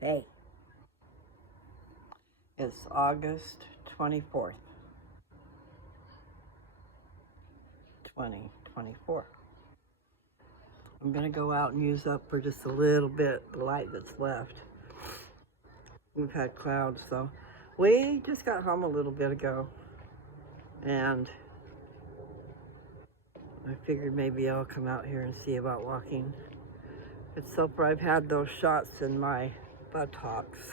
Hey, it's August 24th, 2024. I'm going to go out and use up for just a little bit the light that's left. We've had clouds, so we just got home a little bit ago, and I figured maybe I'll come out here and see about walking. It's so far I've had those shots in my buttocks.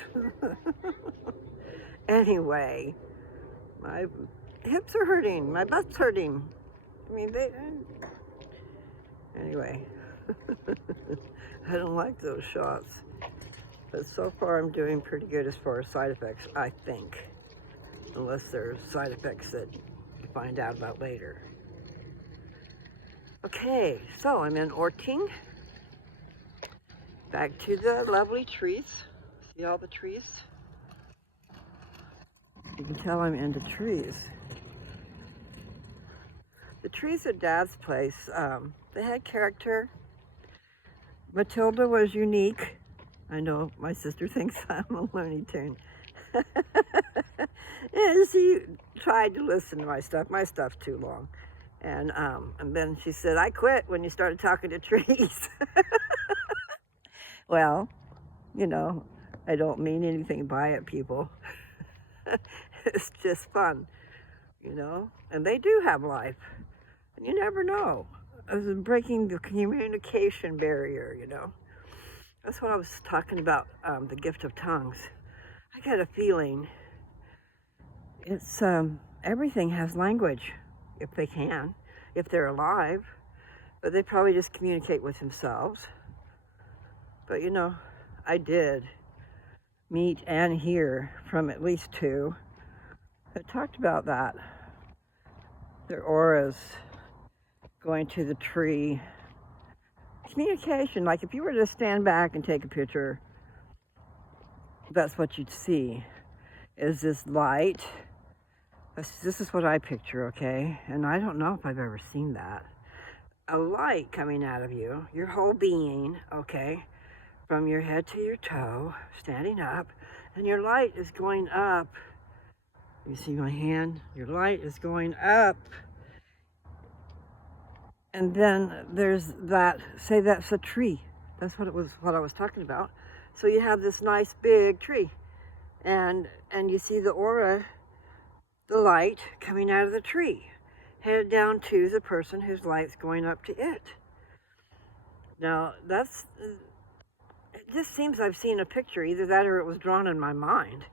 Anyway, my hips are hurting, my butt's hurting. Anyway, I don't like those shots. But so far I'm doing pretty good as far as side effects, I think. Unless there's side effects that you find out about later. Okay, so I'm in Orting. Back to the lovely trees. See all the trees? You can tell I'm into trees. The trees at Dad's place, they had character. Matilda was unique. I know my sister thinks I'm a Looney Tune. And she tried to listen to my stuff's too long. And then she said, I quit when you started talking to trees. Well, you know, I don't mean anything by it, people. It's just fun, you know? And they do have life. And you never know. I was breaking the communication barrier, you know? That's what I was talking about, the gift of tongues. I got a feeling it's, everything has language, if they can, if they're alive. But they probably just communicate with themselves. But you know, I did meet and hear from at least two that talked about that. Their auras going to the tree. Communication, like if you were to stand back and take a picture, that's what you'd see, is this light. This is what I picture, okay? And I don't know if I've ever seen that. A light coming out of you, your whole being, okay? From your head to your toe, standing up, and your light is going up. You see my hand? Your light is going up. And then there's that, say that's a tree. That's what I was talking about. So you have this nice big tree, and you see the aura, the light coming out of the tree, headed down to the person whose light's going up to it. Now it just seems I've seen a picture, either that or it was drawn in my mind,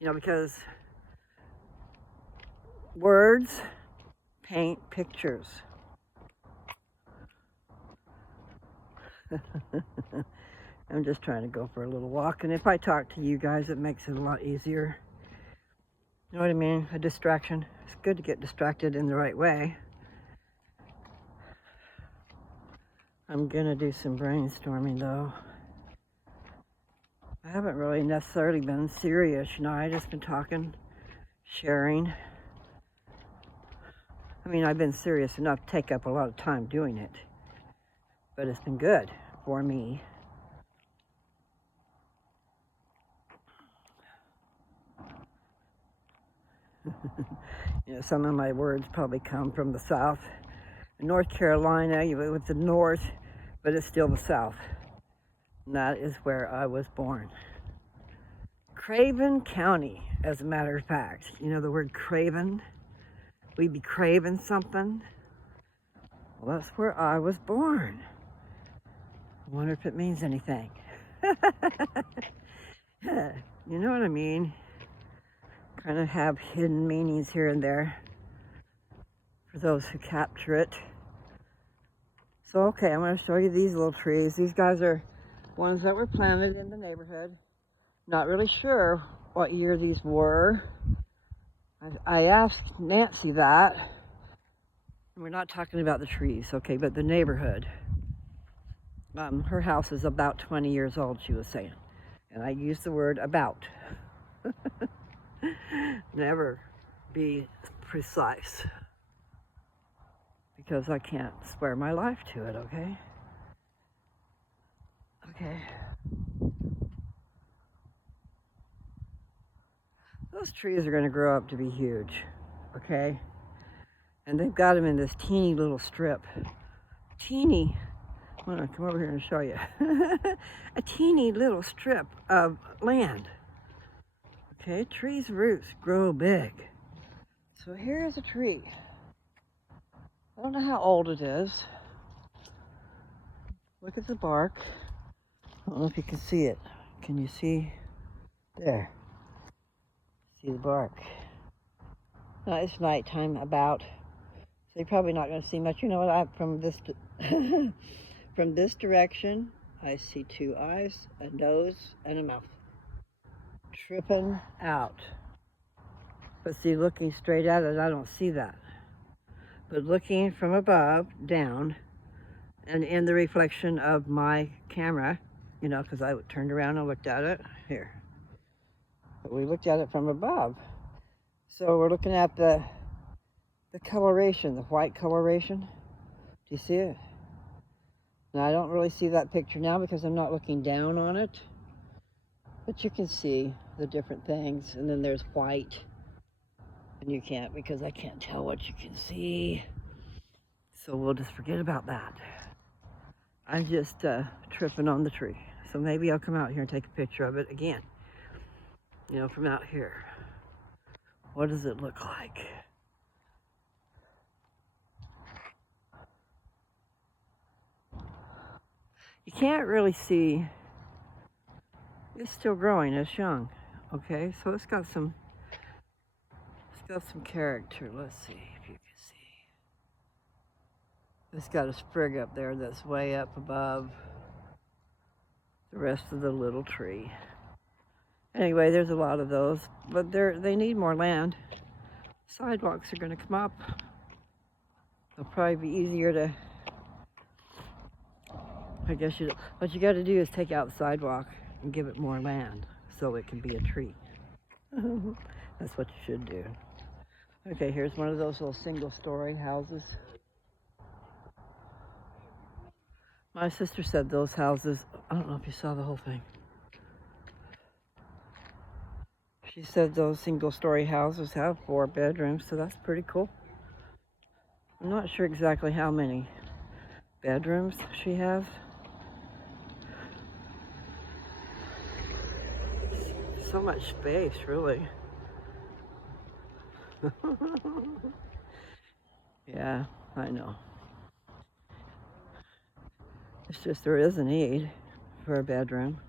you know, because words paint pictures. I'm just trying to go for a little walk, and if I talk to you guys, it makes it a lot easier. You know what I mean? A distraction. It's good to get distracted in the right way. I'm gonna do some brainstorming though. I haven't really necessarily been serious, you know, I just been talking, sharing. I mean, I've been serious enough to take up a lot of time doing it, but it's been good for me. You know, some of my words probably come from the South. North Carolina, with the North, but it's still the South. And that is where I was born. Craven County, as a matter of fact. You know the word craven? We be craving something. Well, that's where I was born. I wonder if it means anything. You know what I mean? Kind of have hidden meanings here and there for those who capture it. So, okay, I'm going to show you these little trees. These guys are ones that were planted in the neighborhood. Not really sure what year these were. I asked Nancy that. We're not talking about the trees, okay, but the neighborhood. Her house is about 20 years old, she was saying. And I used the word about. Never be precise. Because I can't swear my life to it, okay? Okay. those trees are going to grow up to be huge, okay? And they've got them in this teeny little strip. Teeny, I'm going to come over here and show you. A teeny little strip of land. Okay, trees' roots grow big. So here's a tree. I don't know how old it is. Look at the bark. I don't know if you can see it. Can you see? There. See the bark. Now it's nighttime about, so you're probably not going to see much. You know what? From this from this direction, I see two eyes, a nose, and a mouth. Tripping out. But see, looking straight at it, I don't see that. But looking from above, down, and in the reflection of my camera, you know, because I turned around and looked at it, here. But we looked at it from above. So we're looking at the coloration, the white coloration. Do you see it? Now I don't really see that picture now because I'm not looking down on it. But you can see the different things. And then there's white. And you can't because I can't tell what you can see. So we'll just forget about that. I'm just tripping on the tree. So maybe I'll come out here and take a picture of it again. You know, from out here. What does it look like? You can't really see. It's still growing, it's young. Okay, so it's got some character. Let's see if you can see. It's got a sprig up there that's way up above the rest of the little tree. Anyway, there's a lot of those, but they need more land. Sidewalks are going to come up. They'll probably be easier to, I guess what you got to do is take out the sidewalk and give it more land so it can be a tree. That's what you should do. Okay, here's one of those little single-story houses. My sister said those houses, I don't know if you saw the whole thing. She said those single-story houses have 4 bedrooms, so that's pretty cool. I'm not sure exactly how many bedrooms she has. So much space, really. Yeah, I know. It's just there is a need for a bedroom.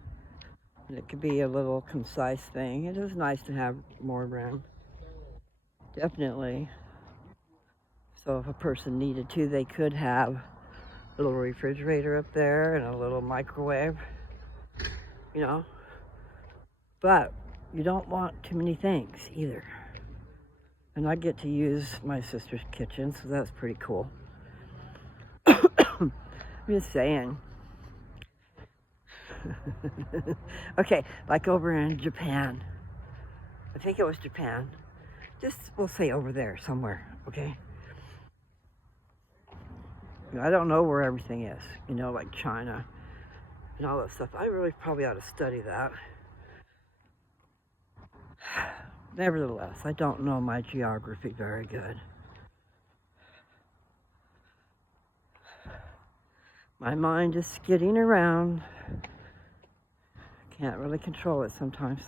And it could be a little concise thing. It is nice to have more room. Definitely. So if a person needed to, they could have a little refrigerator up there and a little microwave, you know. But you don't want too many things either. And I get to use my sister's kitchen, so that's pretty cool. I'm just saying. Okay, like over in Japan. I think it was Japan. Just, we'll say over there somewhere, okay? You know, I don't know where everything is, you know, like China and all that stuff. I really probably ought to study that. Nevertheless, I don't know my geography very good. My mind is skidding around. Can't really control it sometimes.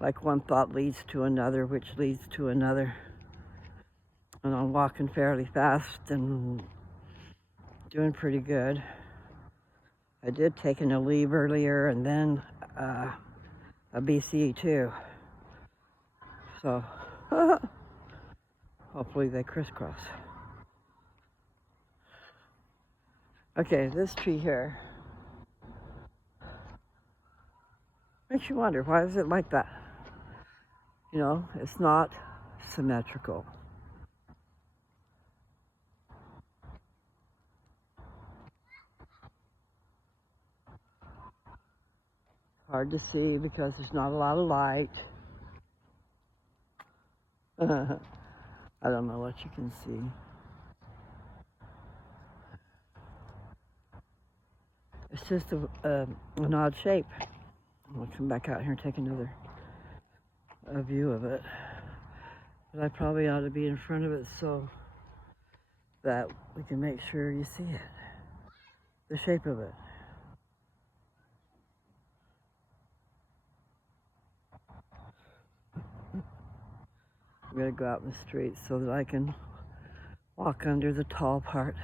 Like one thought leads to another, which leads to another. And I'm walking fairly fast and doing pretty good. I did take an Aleve earlier and then a BCE too. So hopefully they crisscross. Okay, this tree here makes you wonder, why is it like that? You know, it's not symmetrical. Hard to see because there's not a lot of light. I don't know what you can see. It's just an odd shape. I'll come back out here and take another view of it. But I probably ought to be in front of it so that we can make sure you see it, the shape of it. I'm gonna go out in the street so that I can walk under the tall part.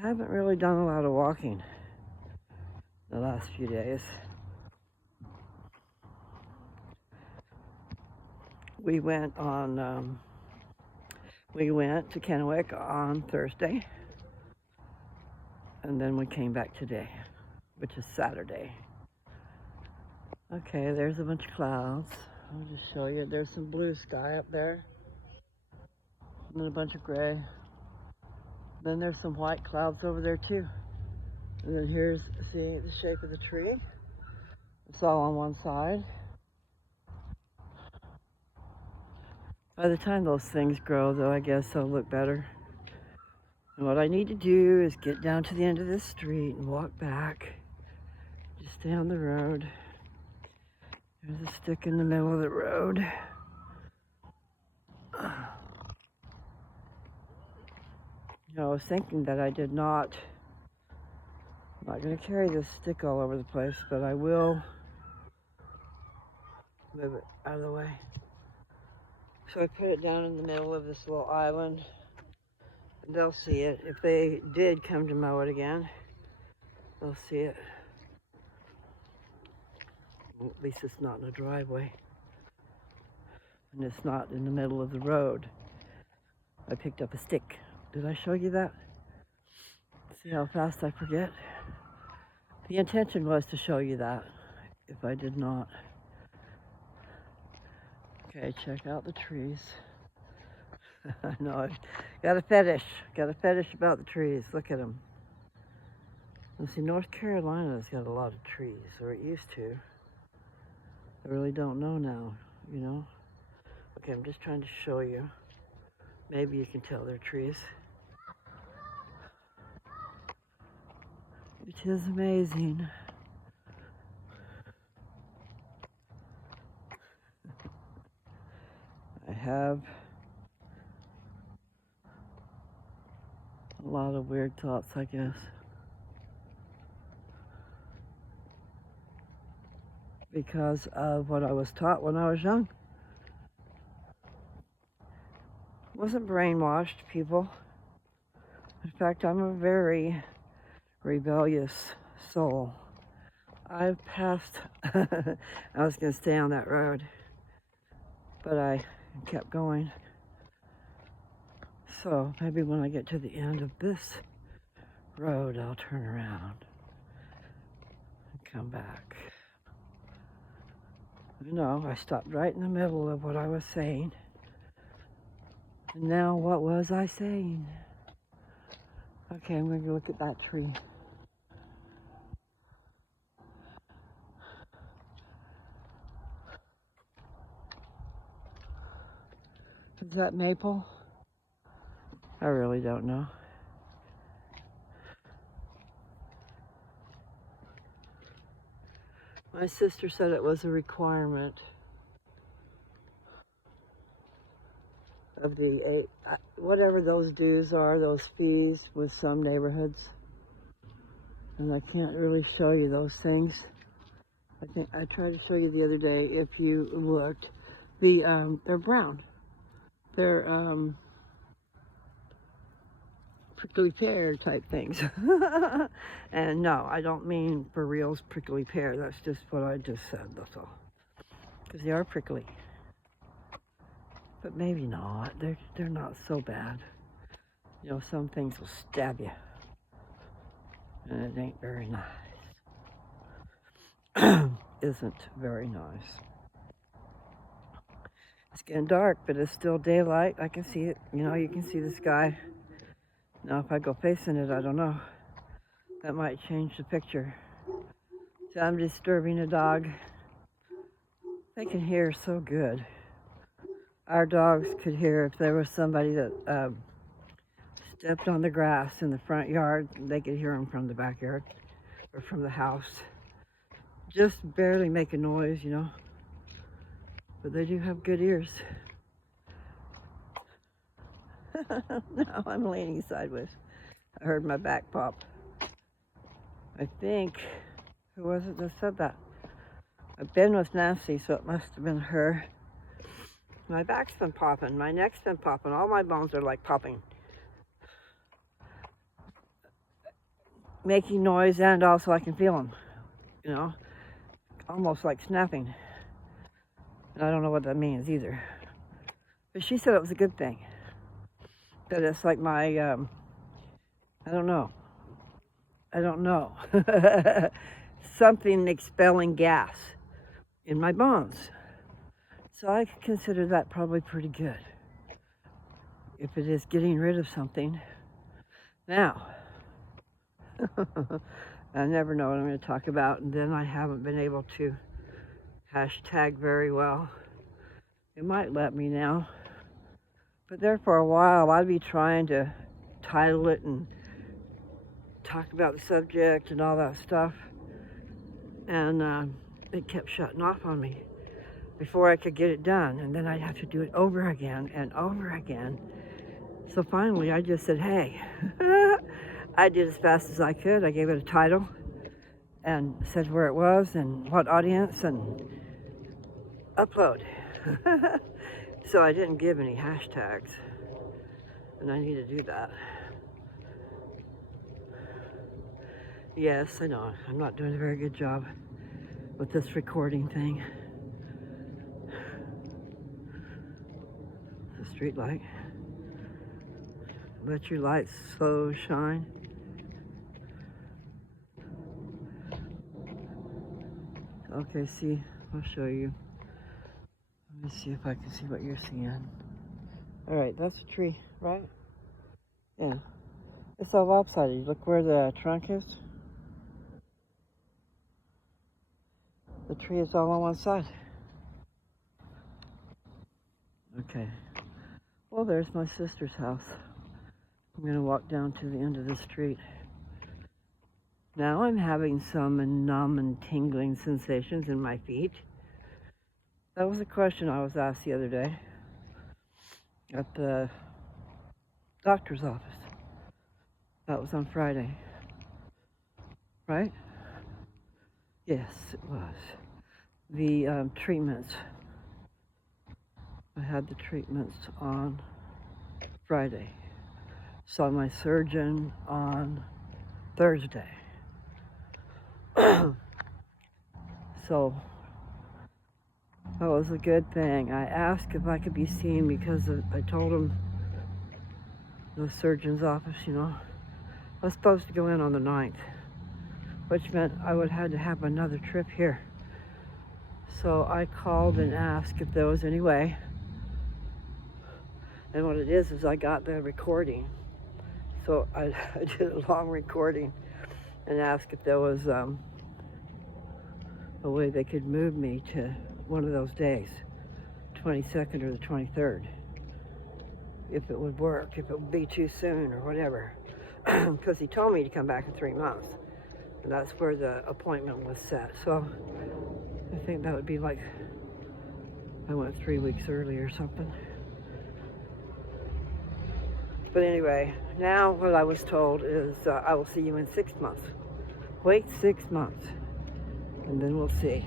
Haven't really done a lot of walking the last few days. We went to Kennewick on Thursday, and then we came back today, which is Saturday. Okay, there's a bunch of clouds. I'll just show you. There's some blue sky up there, and then a bunch of gray. Then there's some white clouds over there too. And then here's, see the shape of the tree? It's all on one side. By the time those things grow, though, I guess they'll look better. And what I need to do is get down to the end of this street and walk back. Just stay on the road. There's a stick in the middle of the road. I was thinking that I'm not going to carry this stick all over the place, but I will move it out of the way. So I put it down in the middle of this little island, and they'll see it. If they did come to mow it again, they'll see it. Well, at least it's not in a driveway, and it's not in the middle of the road. I picked up a stick. Did I show you that? See how fast I forget? The intention was to show you that, if I did not. Okay, check out the trees. I know, I've got a fetish about the trees. Look at them. And see, North Carolina's got a lot of trees, or it used to. I really don't know now, you know? Okay, I'm just trying to show you. Maybe you can tell they're trees. It is amazing. I have a lot of weird thoughts, I guess. Because of what I was taught when I was young. Wasn't brainwashed, people. In fact, I'm a very rebellious soul. I've passed, I was going to stay on that road, but I kept going. So maybe when I get to the end of this road, I'll turn around and come back. No, I stopped right in the middle of what I was saying. And now what was I saying? Okay, I'm going to look at that tree. Is that maple? I really don't know. My sister said it was a requirement of the whatever those dues are, those fees with some neighborhoods. And I can't really show you those things. I think I tried to show you the other day. If you looked, they're brown. They're prickly pear type things. And no, I don't mean for reals prickly pear. That's just what I just said, that's all. Because they are prickly. But maybe not. They're not so bad. You know, some things will stab you. And it ain't very nice. Isn't very nice. It's getting dark, but it's still daylight. I can see it. You know, you can see the sky. Now, if I go facing it, I don't know. That might change the picture. So I'm disturbing a dog. They can hear so good. Our dogs could hear if there was somebody that stepped on the grass in the front yard. They could hear them from the backyard or from the house. Just barely make a noise, you know. But they do have good ears. Now I'm leaning sideways. I heard my back pop. I think, who was it that said that? I've been with Nancy, so it must have been her. My back's been popping, my neck's been popping, all my bones are like popping. Making noise, and also I can feel them, you know, almost like snapping. And I don't know what that means either. But she said it was a good thing. That it's like my, I don't know. Something expelling gas in my bones. So I consider that probably pretty good. If it is getting rid of something. Now, I never know what I'm going to talk about, and then I haven't been able to hashtag very well. It might let me now. But there for a while, I'd be trying to title it and talk about the subject and all that stuff. And it kept shutting off on me before I could get it done. And then I'd have to do it over again and over again. So finally, I just said, hey, I did as fast as I could. I gave it a title and said where it was and what audience and upload. So I didn't give any hashtags, and I need to do that. Yes, I know, I'm not doing a very good job with this recording thing. The street light. Let your light slow shine. Okay, see, I'll show you. Let me see if I can see what you're seeing. All right, that's a tree, right? Yeah. It's all lopsided. Look where the trunk is. The tree is all on one side. Okay. Well, there's my sister's house. I'm going to walk down to the end of the street. Now I'm having some numb and tingling sensations in my feet. That was a question I was asked the other day at the doctor's office. That was on Friday, right? Yes, it was. The treatments. I had the treatments on Friday. Saw my surgeon on Thursday. So that was a good thing. I asked if I could be seen because I told him, the surgeon's office, you know, I was supposed to go in on the 9th, which meant I would have to have another trip here. So I called and asked if there was any way. And what it is I got the recording. So I did a long recording and asked if there was a way they could move me to one of those days, 22nd or the 23rd, if it would work, if it would be too soon or whatever. Because he told me to come back in 3 months, and that's where the appointment was set. So I think that would be like I went 3 weeks early or something. But anyway, now what I was told is I will see you in 6 months. Wait 6 months, and then we'll see.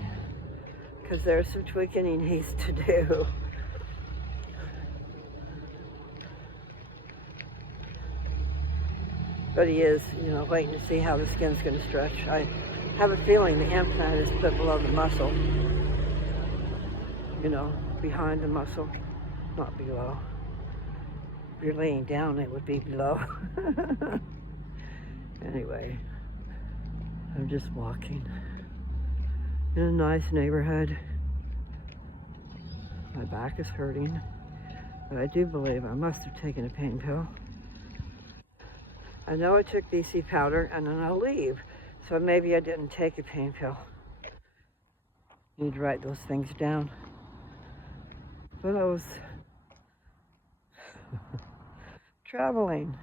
Because there's some tweaking he needs to do. But he is, you know, waiting to see how the skin's going to stretch. I have a feeling the implant is put below the muscle. You know, behind the muscle, not below. If you're laying down, it would be below. Anyway, I'm just walking in a nice neighborhood. My back is hurting, but I do believe I must have taken a pain pill. I know I took BC powder and then I'll leave, so maybe I didn't take a pain pill. Need to write those things down. But I was traveling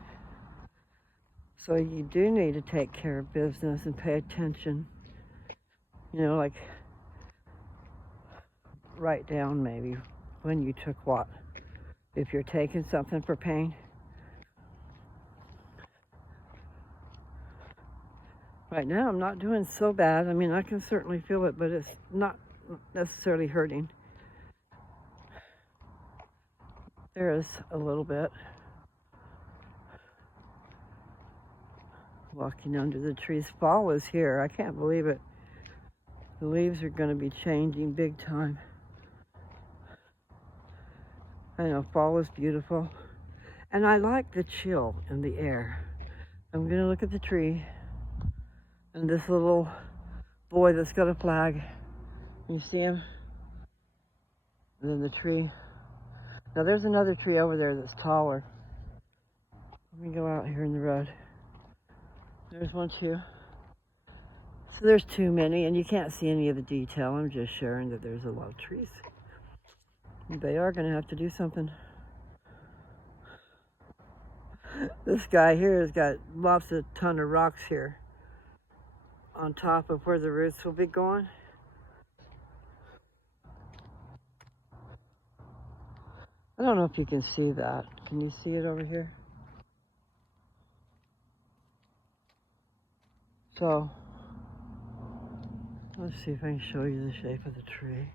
So you do need to take care of business and pay attention. You know, like write down maybe when you took what. If you're taking something for pain. Right now I'm not doing so bad. I mean, I can certainly feel it, but it's not necessarily hurting. There is a little bit. Walking under the trees. Fall is here. I can't believe it. The leaves are going to be changing big time. I know fall is beautiful. And I like the chill in the air. I'm going to look at the tree. And this little boy that's got a flag. You see him? And then the tree. Now there's another tree over there that's taller. Let me go out here in the road. There's one too. So there's too many, and you can't see any of the detail. I'm just sharing that there's a lot of trees. They are going to have to do something. This guy here has got lots of ton of rocks here on top of where the roots will be going. I don't know if you can see that. Can you see it over here? So, let's see if I can show you the shape of the tree.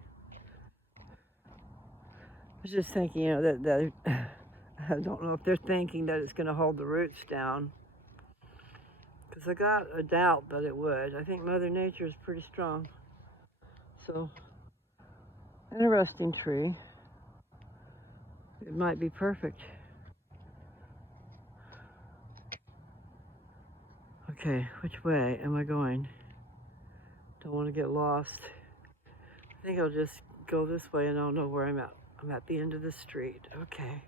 I was just thinking, you know, that I don't know if they're thinking that it's going to hold the roots down. Because I got a doubt that it would. I think Mother Nature is pretty strong. So, interesting tree. It might be perfect. Okay, which way am I going? Don't want to get lost. I think I'll just go this way and I'll know where I'm at. I'm at the end of the street. Okay.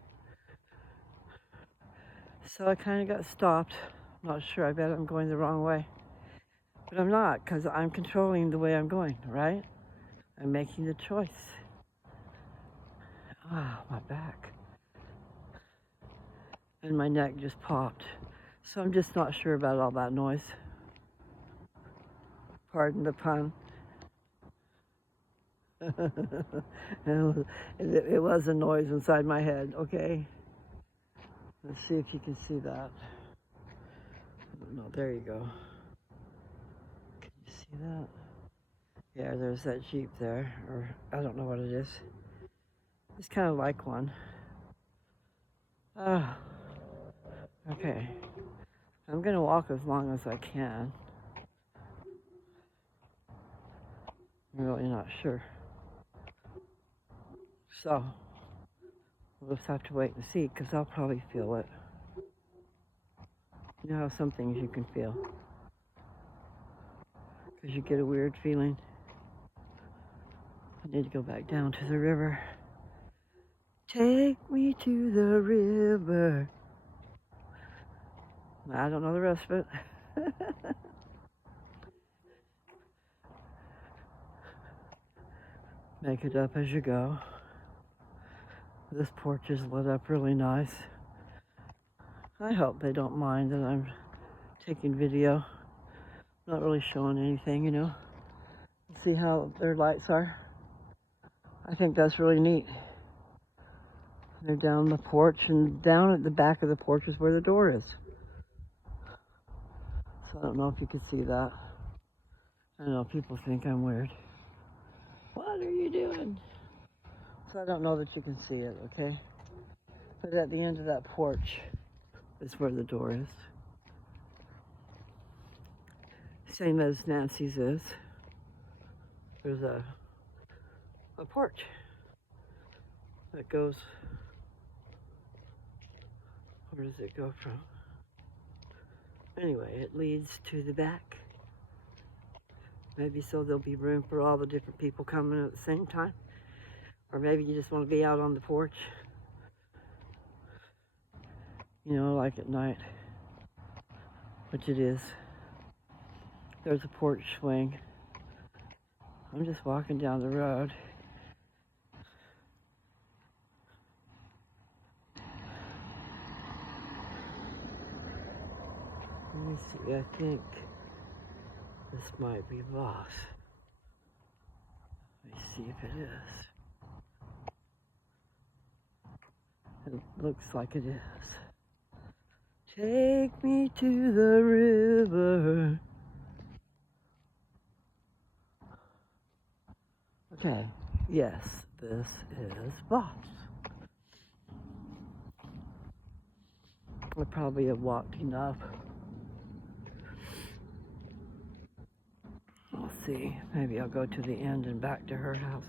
So I kind of got stopped. I'm not sure. I bet I'm going the wrong way. But I'm not, because I'm controlling the way I'm going, right? I'm making the choice. Ah, my back. And my neck just popped. So I'm just not sure about all that noise. Pardon the pun. It was a noise inside my head, okay? Let's see if you can see that. No, there you go. Can you see that? Yeah, there's that Jeep there, or I don't know what it is. It's kind of like one. Ah, okay. I'm gonna walk as long as I can. I'm really not sure. So, we'll just have to wait and see, because I'll probably feel it. You know how some things you can feel? Because you get a weird feeling. I need to go back down to the river. Take me to the river. I don't know the rest of it. Make it up as you go. This porch is lit up really nice. I hope they don't mind that I'm taking video. Not really showing anything, you know. See how their lights are? I think that's really neat. They're down the porch, and down at the back of the porch is where the door is. So I don't know if you can see that. I know people think I'm weird. What are you doing? So I don't know that you can see it, okay? But at the end of that porch is where the door is. Same as Nancy's is. There's a porch that goes, where does it go from? Anyway, it leads to the back. Maybe so there'll be room for all the different people coming at the same time. Or maybe you just want to be out on the porch. You know, like at night. Which it is. There's a porch swing. I'm just walking down the road. Let me see, I think this might be Voss. Let me see if it is. It looks like it is. Take me to the river. Okay, yes, this is Voss. I probably have walked enough. We'll see. Maybe I'll go to the end and back to her house.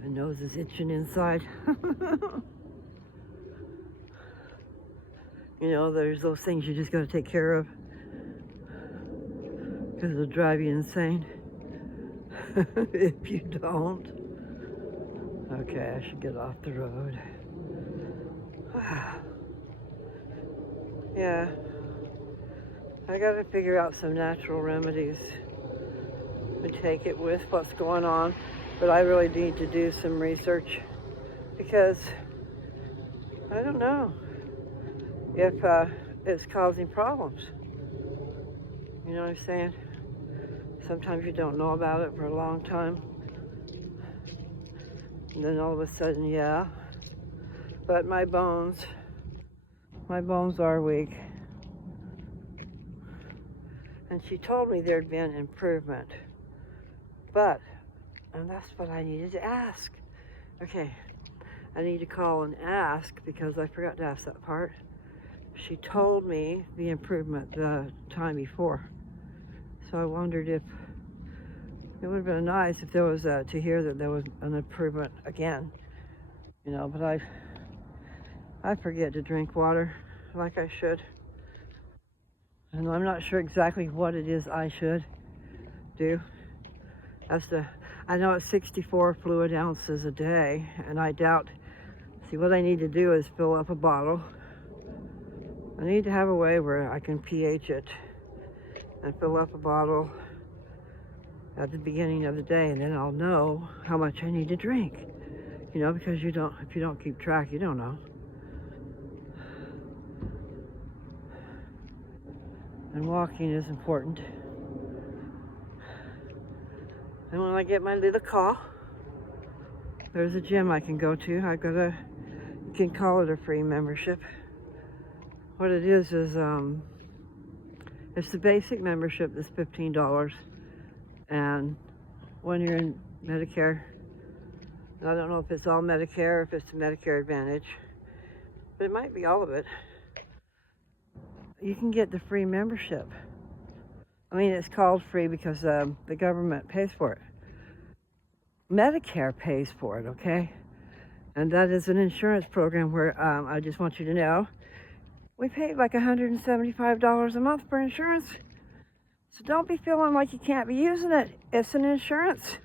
My nose is itching inside. You know, there's those things you just got to take care of because it'll drive you insane if you don't. Okay, I should get off the road. Yeah, I got to figure out some natural remedies and take it with what's going on. But I really need to do some research because I don't know if it's causing problems. You know what I'm saying? Sometimes you don't know about it for a long time. And then all of a sudden, yeah. But my bones are weak. And she told me there'd been improvement. But, and that's what I needed to ask. Okay, I need to call and ask because I forgot to ask that part. She told me the improvement the time before. So I wondered if it would have been nice if there was to hear that there was an improvement again. You know, but I forget to drink water like I should. And I'm not sure exactly what it is I should do. I know it's 64 fluid ounces a day, and I doubt, see, what I need to do is fill up a bottle. I need to have a way where I can pH it and fill up a bottle at the beginning of the day, and then I'll know how much I need to drink. You know, because if you don't keep track, you don't know. And walking is important. And when I get my little car, there's a gym I can go to. You can call it a free membership. What it is it's the basic membership that's $15. And when you're in Medicare, and I don't know if it's all Medicare or if it's Medicare Advantage, but it might be all of it, you can get the free membership. I mean, it's called free because the government pays for it. Medicare pays for it, okay? And that is an insurance program where I just want you to know, we pay like $175 a month for insurance. So don't be feeling like you can't be using it. It's an insurance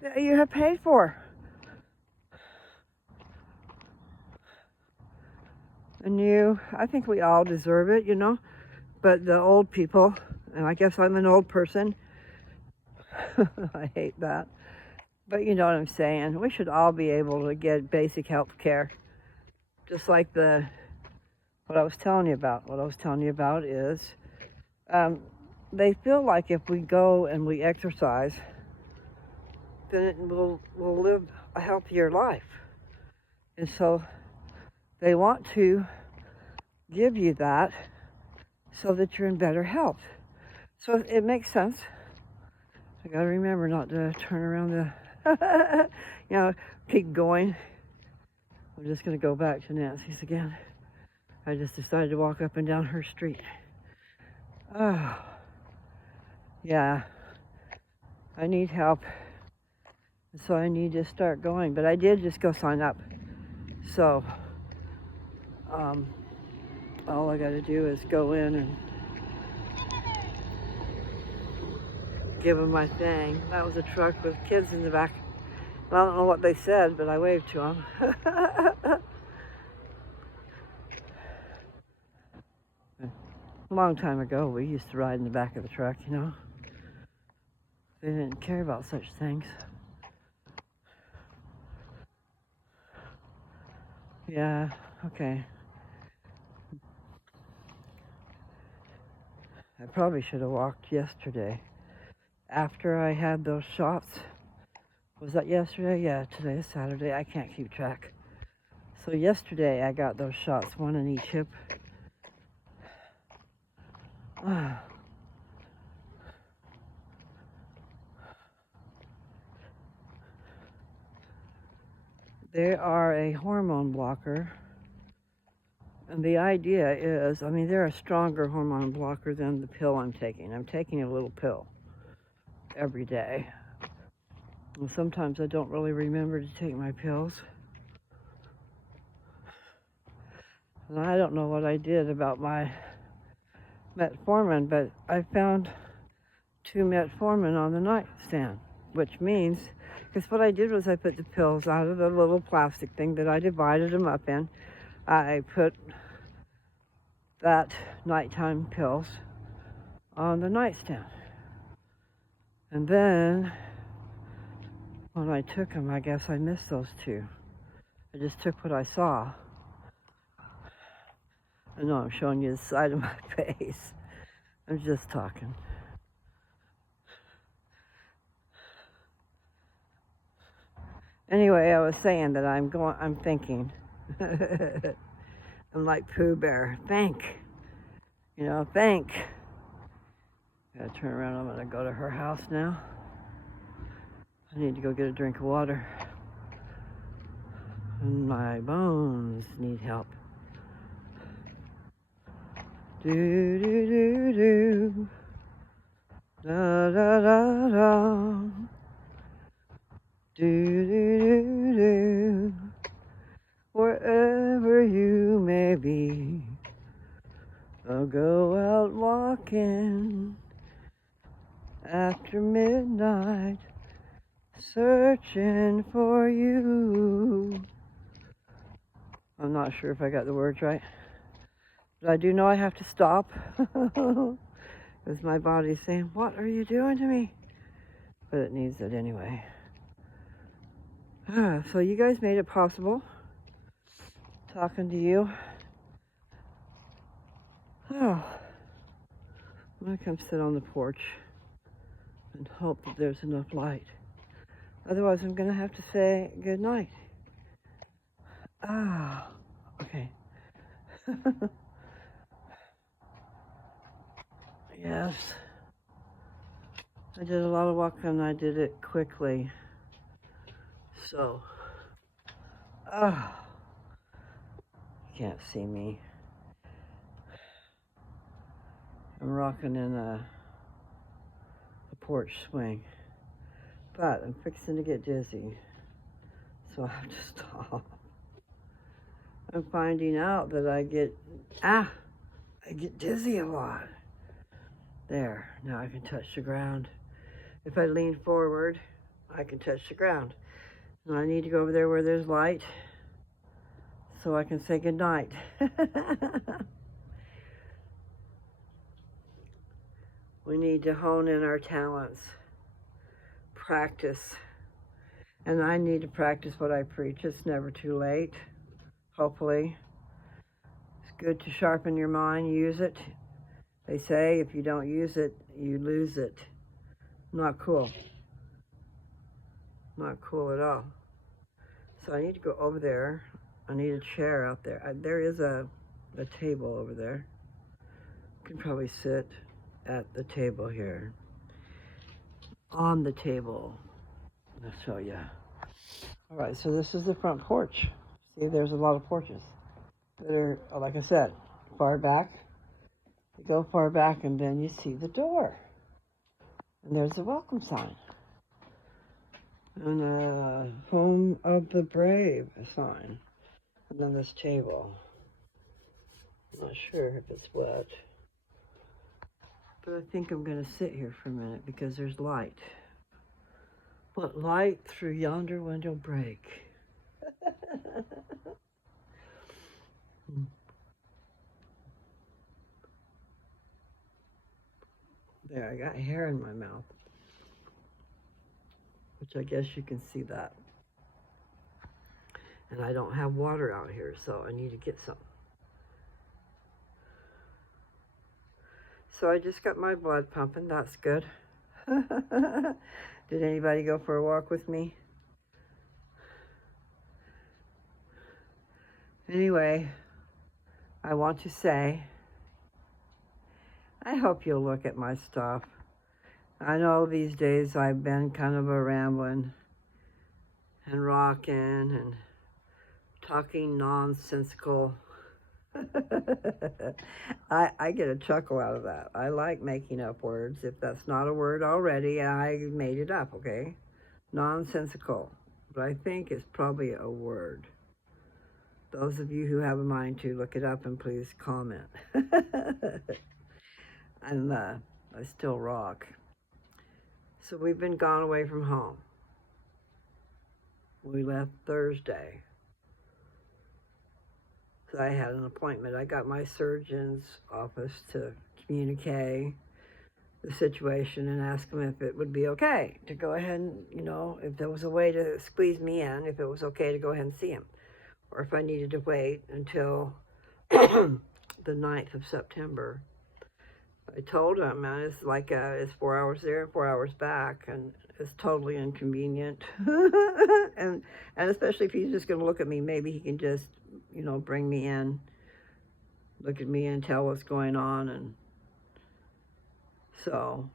that you have paid for. And I think we all deserve it, you know? But the old people, and I guess I'm an old person, I hate that. But you know what I'm saying. We should all be able to get basic health care. Just like what I was telling you about. What I was telling you about is they feel like if we go and we exercise, then we'll live a healthier life. And so they want to give you that so that you're in better health. So it makes sense. I gotta remember not to turn around keep going. I'm just gonna go back to Nancy's again. I just decided to walk up and down her street. Oh, yeah. I need help. So I need to start going. But I did just go sign up. So, all I gotta do is go in and give them my thing. That was a truck with kids in the back. I don't know what they said, but I waved to them. A long time ago, we used to ride in the back of the truck, you know. They didn't care about such things. Yeah, okay. I probably should have walked yesterday. After I had those shots. Was that yesterday? Yeah, today is Saturday. I can't keep track. So yesterday I got those shots, one in each hip. They are a hormone blocker. And the idea is, I mean, they're a stronger hormone blocker than the pill I'm taking. I'm taking a little pill every day. And sometimes I don't really remember to take my pills. And I don't know what I did about my metformin, but I found 2 metformin on the nightstand, which means, because what I did was I put the pills out of the little plastic thing that I divided them up in. I put that nighttime pills on the nightstand. And then when I took them, I guess I missed those 2. I just took what I saw. I know I'm showing you the side of my face. I'm just talking. Anyway, I was saying that I'm thinking. I'm like Pooh Bear. Think. Think. Gotta turn around. I'm gonna go to her house now. I need to go get a drink of water. And my bones need help. Do do do do. Da da da da. Do do do do. Wherever you may be, I'll go out walking after midnight, searching for you. I'm not sure if I got the words right, but I do know I have to stop because my body's saying, "What are you doing to me?" But it needs it anyway. So you guys made it possible talking to you. Oh, I'm gonna come sit on the porch and hope that there's enough light. Otherwise, I'm gonna have to say good night. Okay. Yes. I did a lot of walking and I did it quickly. So, you can't see me. I'm rocking in a porch swing, but I'm fixing to get dizzy, so I have to stop. I'm finding out that I get dizzy a lot. There, now I can touch the ground. If I lean forward, I can touch the ground. And I need to go over there where there's light so I can say goodnight. We need to hone in our talents, practice. And I need to practice what I preach. It's never too late, hopefully. It's good to sharpen your mind, use it. They say if you don't use it, you lose it. Not cool. Not cool at all. So I need to go over there. I need a chair out there. There is a table over there. You can probably sit at the table here. On the table. I'll show you. All right, so this is the front porch. See, there's a lot of porches that are, like I said, far back. You go far back and then you see the door. And there's a welcome sign. And a home of the brave sign. And then this table. I'm not sure if it's wet. But I think I'm going to sit here for a minute because there's light. But light through yonder window break. There, I got hair in my mouth. Which I guess you can see that. And I don't have water out here, so I need to get some. So I just got my blood pumping. That's good. Did anybody go for a walk with me? Anyway, I want to say, I hope you'll look at my stuff. I know these days I've been kind of a rambling and rocking and talking nonsensical. I get a chuckle out of that. I like making up words. If that's not a word already, I made it up, okay? Nonsensical. But I think it's probably a word. Those of you who have a mind to look it up and please comment. And I still rock. So we've been gone away from home. We left Thursday. So I had an appointment. I got my surgeon's office to communicate the situation and ask him if it would be okay to go ahead and, if there was a way to squeeze me in, if it was okay to go ahead and see him, or if I needed to wait until the 9th of September. I told him, man, it's like it's 4 hours there and 4 hours back, and it's totally inconvenient. and especially if he's just going to look at me, maybe he can just, bring me in, look at me and tell what's going on. And so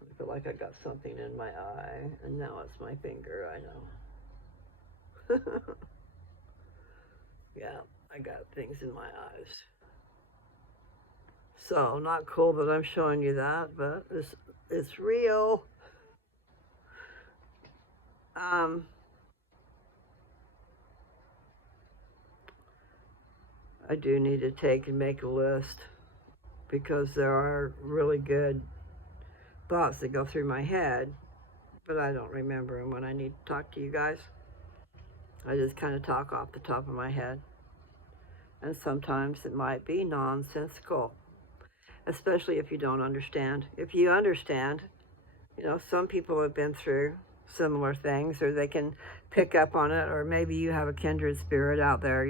I feel like I got something in my eye, and now it's my finger, I know. Yeah, I got things in my eyes. So, not cool that I'm showing you that, but it's real. I do need to take and make a list because there are really good thoughts that go through my head, but I don't remember them when I need to talk to you guys. I just kind of talk off the top of my head. And sometimes it might be nonsensical, especially if you don't understand. If you understand, some people have been through similar things, or they can pick up on it, or maybe you have a kindred spirit out there,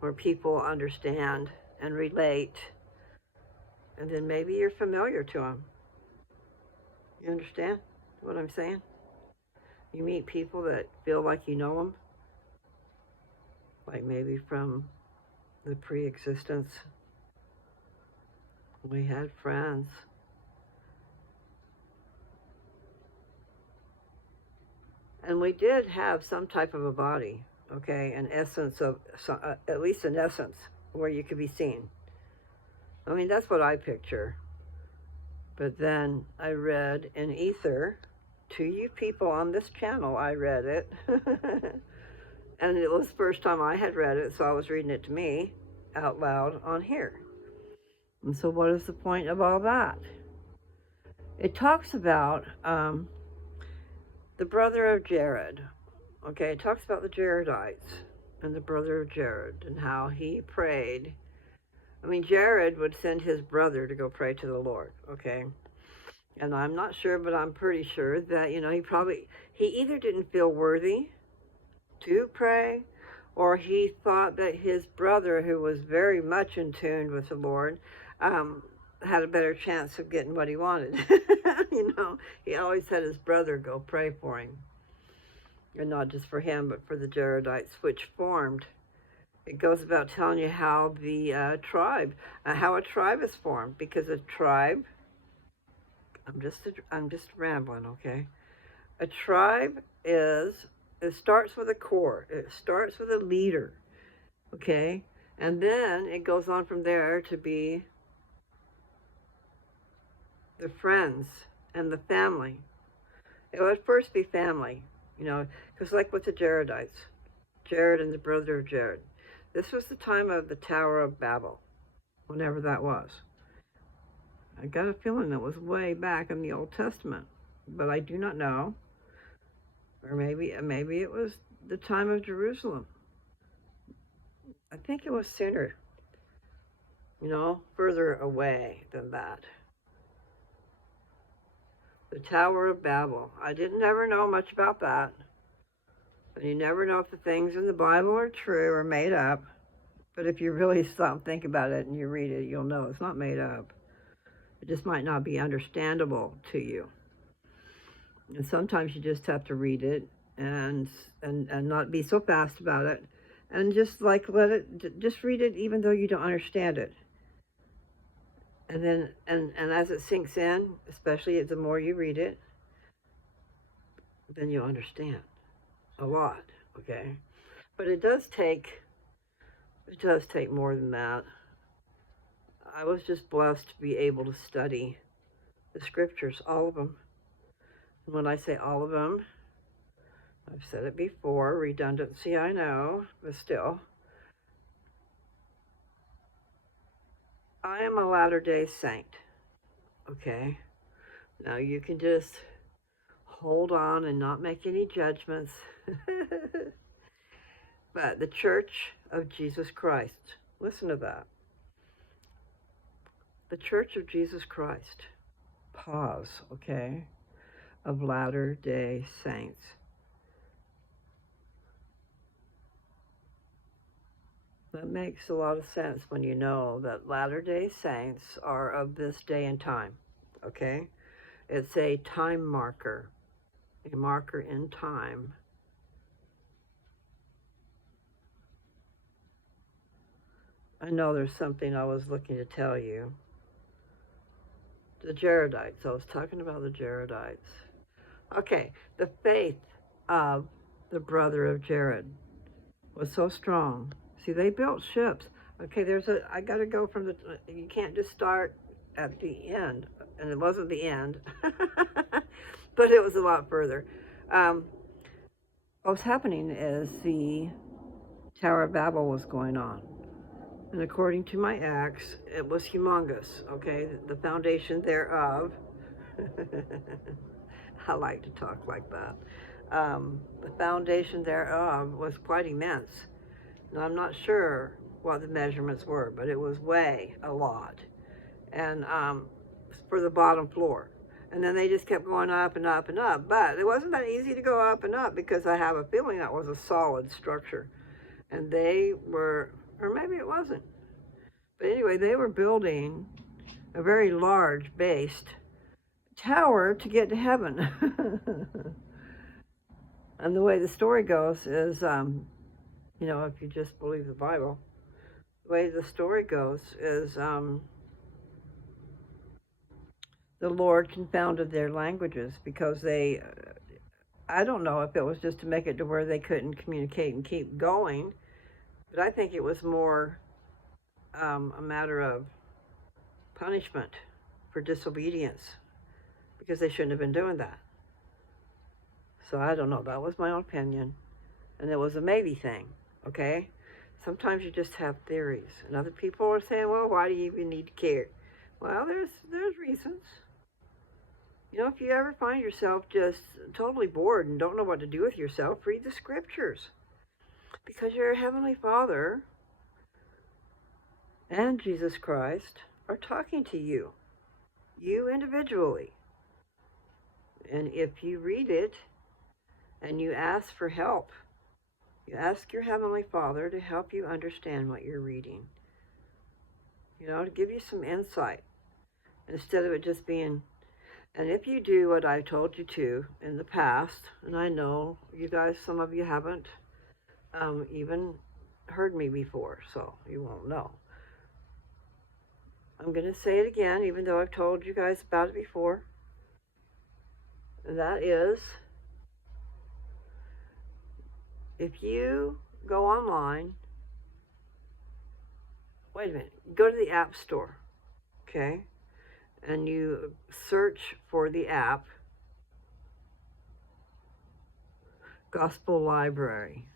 where people understand and relate, and then maybe you're familiar to them. You understand what I'm saying? You meet people that feel like you know them, like maybe from the pre-existence. We had friends. And we did have some type of a body, okay, an essence of, at least an essence, where you could be seen. I mean, that's what I picture. But then I read in ether, to you people on this channel, I read it. And it was the first time I had read it, so I was reading it to me out loud on here. And so what is the point of all that? It talks about the brother of Jared. Okay, it talks about the Jaredites and the brother of Jared and how he prayed. I mean, Jared would send his brother to go pray to the Lord, okay? And I'm not sure, but I'm pretty sure that, he either didn't feel worthy to pray, or he thought that his brother, who was very much in tune with the Lord, had a better chance of getting what he wanted. He always had his brother go pray for him. And not just for him, but for the Jaredites, which formed. It goes about telling you how the tribe, how a tribe is formed, because a tribe, I'm just rambling, okay? A tribe it starts with a core. It starts with a leader, okay? And then it goes on from there to be the friends and the family. It would first be family, because like with the Jaredites, Jared and the brother of Jared. This was the time of the Tower of Babel, whenever that was. I got a feeling it was way back in the Old Testament, but I do not know. Or maybe it was the time of Jerusalem. I think it was sooner, further away than that. The Tower of Babel. I didn't ever know much about that. And you never know if the things in the Bible are true or made up. But if you really stop and think about it and you read it, you'll know it's not made up. It just might not be understandable to you. And sometimes you just have to read it and and not be so fast about it, and just like let it, just read it even though you don't understand it. And then and as it sinks in, especially the more you read it, then you'll understand a lot, okay? But it does take more than that. I was just blessed to be able to study the scriptures, all of them. And when I say all of them, I've said it before, redundancy, I know, but still. I am a Latter-day Saint, okay? Now you can just hold on and not make any judgments. But the Church of Jesus Christ, listen to that. The Church of Jesus Christ, pause, okay, of Latter-day Saints. That makes a lot of sense when you know that Latter-day Saints are of this day and time, okay? It's a time marker, a marker in time. I know there's something I was looking to tell you. The Jaredites, I was talking about the Jaredites. Okay, the faith of the brother of Jared was so strong. See, they built ships. Okay, I got to go from you can't just start at the end. And it wasn't the end, but it was a lot further. What was happening is the Tower of Babel was going on. And according to my ex, it was humongous, okay? The foundation thereof. I like to talk like that. The foundation thereof was quite immense. And I'm not sure what the measurements were, but it was way a lot. And for the bottom floor. And then they just kept going up and up and up. But it wasn't that easy to go up and up because I have a feeling that was a solid structure. And they were, or maybe it wasn't. But anyway, they were building a very large based tower to get to heaven. And the way the story goes is, you know, if you just believe the Bible, the way the story goes is the Lord confounded their languages because they, I don't know if it was just to make it to where they couldn't communicate and keep going, but I think it was more a matter of punishment for disobedience because they shouldn't have been doing that. So I don't know. That was my own opinion. And it was a maybe thing, okay? Sometimes you just have theories. And other people are saying, well, why do you even need to care? Well, there's reasons. You know, if you ever find yourself just totally bored and don't know what to do with yourself, read the scriptures. Because your Heavenly Father and Jesus Christ are talking to you individually. And if you read it and you ask for help, you ask your Heavenly Father to help you understand what you're reading. You know, to give you some insight instead of it just being, and if you do what I told you to in the past, and I know you guys, some of you haven't even heard me before, so you won't know. I'm going to say it again, even though I've told you guys about it before. And that is, if you go online, wait a minute, go to the App Store, okay? And you search for the app, Gospel Library.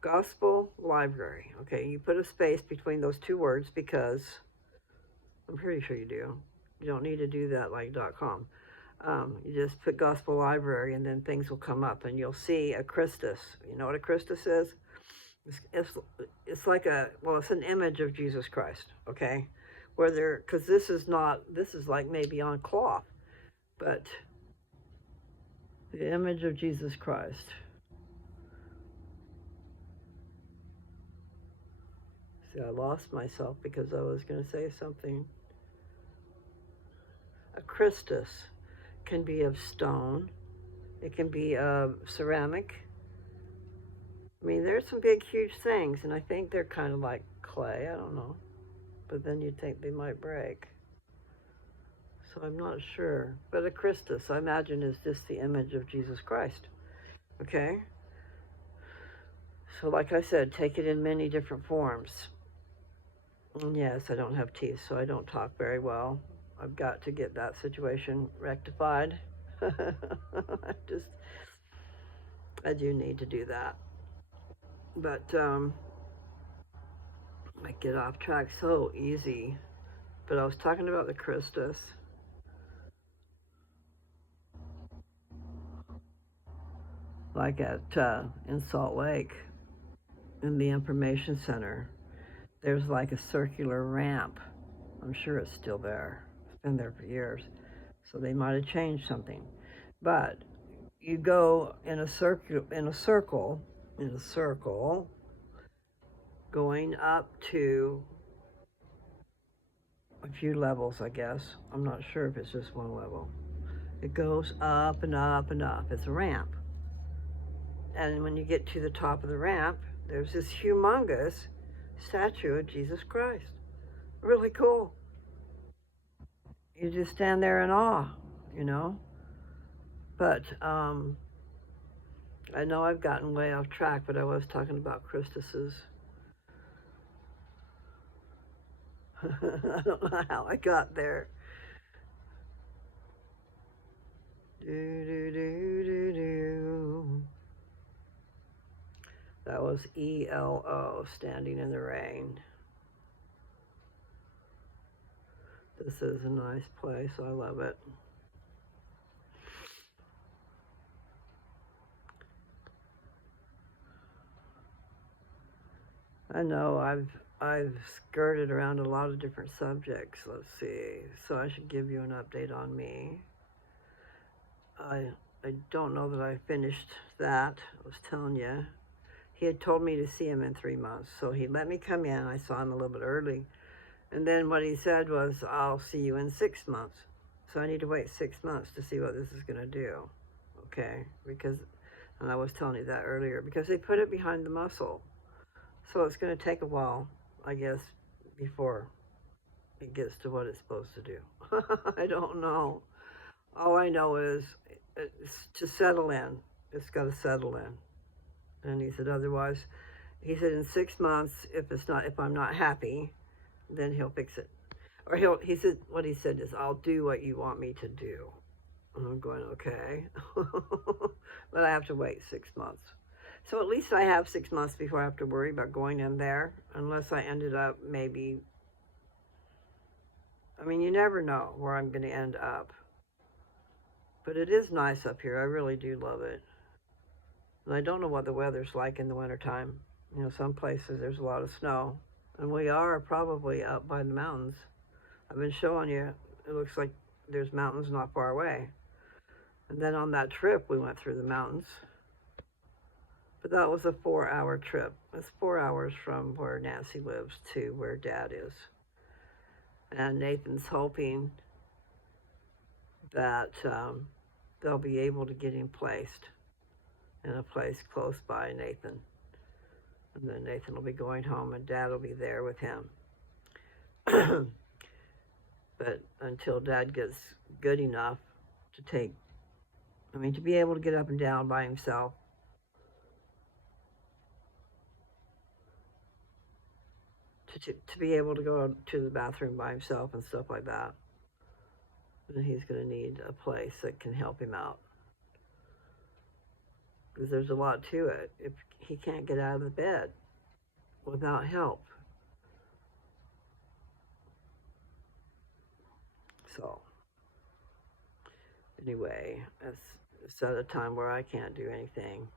Gospel Library, okay? You put a space between those two words because I'm pretty sure you do. You don't need to do that like .com. You just put Gospel Library and then things will come up and you'll see a Christus. You know what a Christus is? It's like it's an image of Jesus Christ, okay? Because this is like maybe on cloth, but the image of Jesus Christ. See, I lost myself because I was going to say something. A Christus can be of stone. It can be of ceramic. I mean, there's some big, huge things, and I think they're kind of like clay. I don't know. But then you'd think they might break. So I'm not sure. But a Christus, I imagine, is just the image of Jesus Christ. Okay? So, like I said, take it in many different forms. And yes, I don't have teeth, so I don't talk very well. I've got to get that situation rectified. I do need to do that. But I get off track so easy. But I was talking about the Christus. Like at in Salt Lake, in the information center, there's like a circular ramp. I'm sure it's still there. It's been there for years. So they might have changed something. But you go in a circle, going up to a few levels, I guess. I'm not sure if it's just one level. It goes up and up and up. It's a ramp. And when you get to the top of the ramp, there's this humongous statue of Jesus Christ. Really cool. You just stand there in awe, you know? But I know I've gotten way off track, but I was talking about Christuses. I don't know how I got there. Do. That was ELO, Standing in the Rain. This is a nice place. I love it. I know I've skirted around a lot of different subjects. Let's see. So I should give you an update on me. I don't know that I finished that. I was telling you. He had told me to see him in 3 months, so he let me come in. I saw him a little bit early. And then what he said was, I'll see you in 6 months. So I need to wait 6 months to see what this is going to do. Okay? Because, and I was telling you that earlier, because they put it behind the muscle. So it's going to take a while, I guess, before it gets to what it's supposed to do. I don't know. All I know is it's to settle in. It's got to settle in. And he said, otherwise, he said in 6 months, if I'm not happy, then he'll fix it. Or he said, what he said is, I'll do what you want me to do. And I'm going, okay. But I have to wait 6 months. So at least I have 6 months before I have to worry about going in there, unless I ended up maybe, I mean, you never know where I'm going to end up. But it is nice up here. I really do love it. And I don't know what the weather's like in the wintertime. You know, some places there's a lot of snow. And we are probably up by the mountains. I've been showing you, it looks like there's mountains not far away. And then on that trip, we went through the mountains. But that was a 4-hour trip. It's 4 hours from where Nancy lives to where Dad is. And Nathan's hoping that they'll be able to get him placed in a place close by Nathan. And then Nathan will be going home and Dad will be there with him. But until Dad gets good enough to to be able to get up and down by himself, to be able to go to the bathroom by himself and stuff like that, then he's going to need a place that can help him out. Because there's a lot to it. If he can't get out of the bed without help. So, anyway, it's at a time where I can't do anything.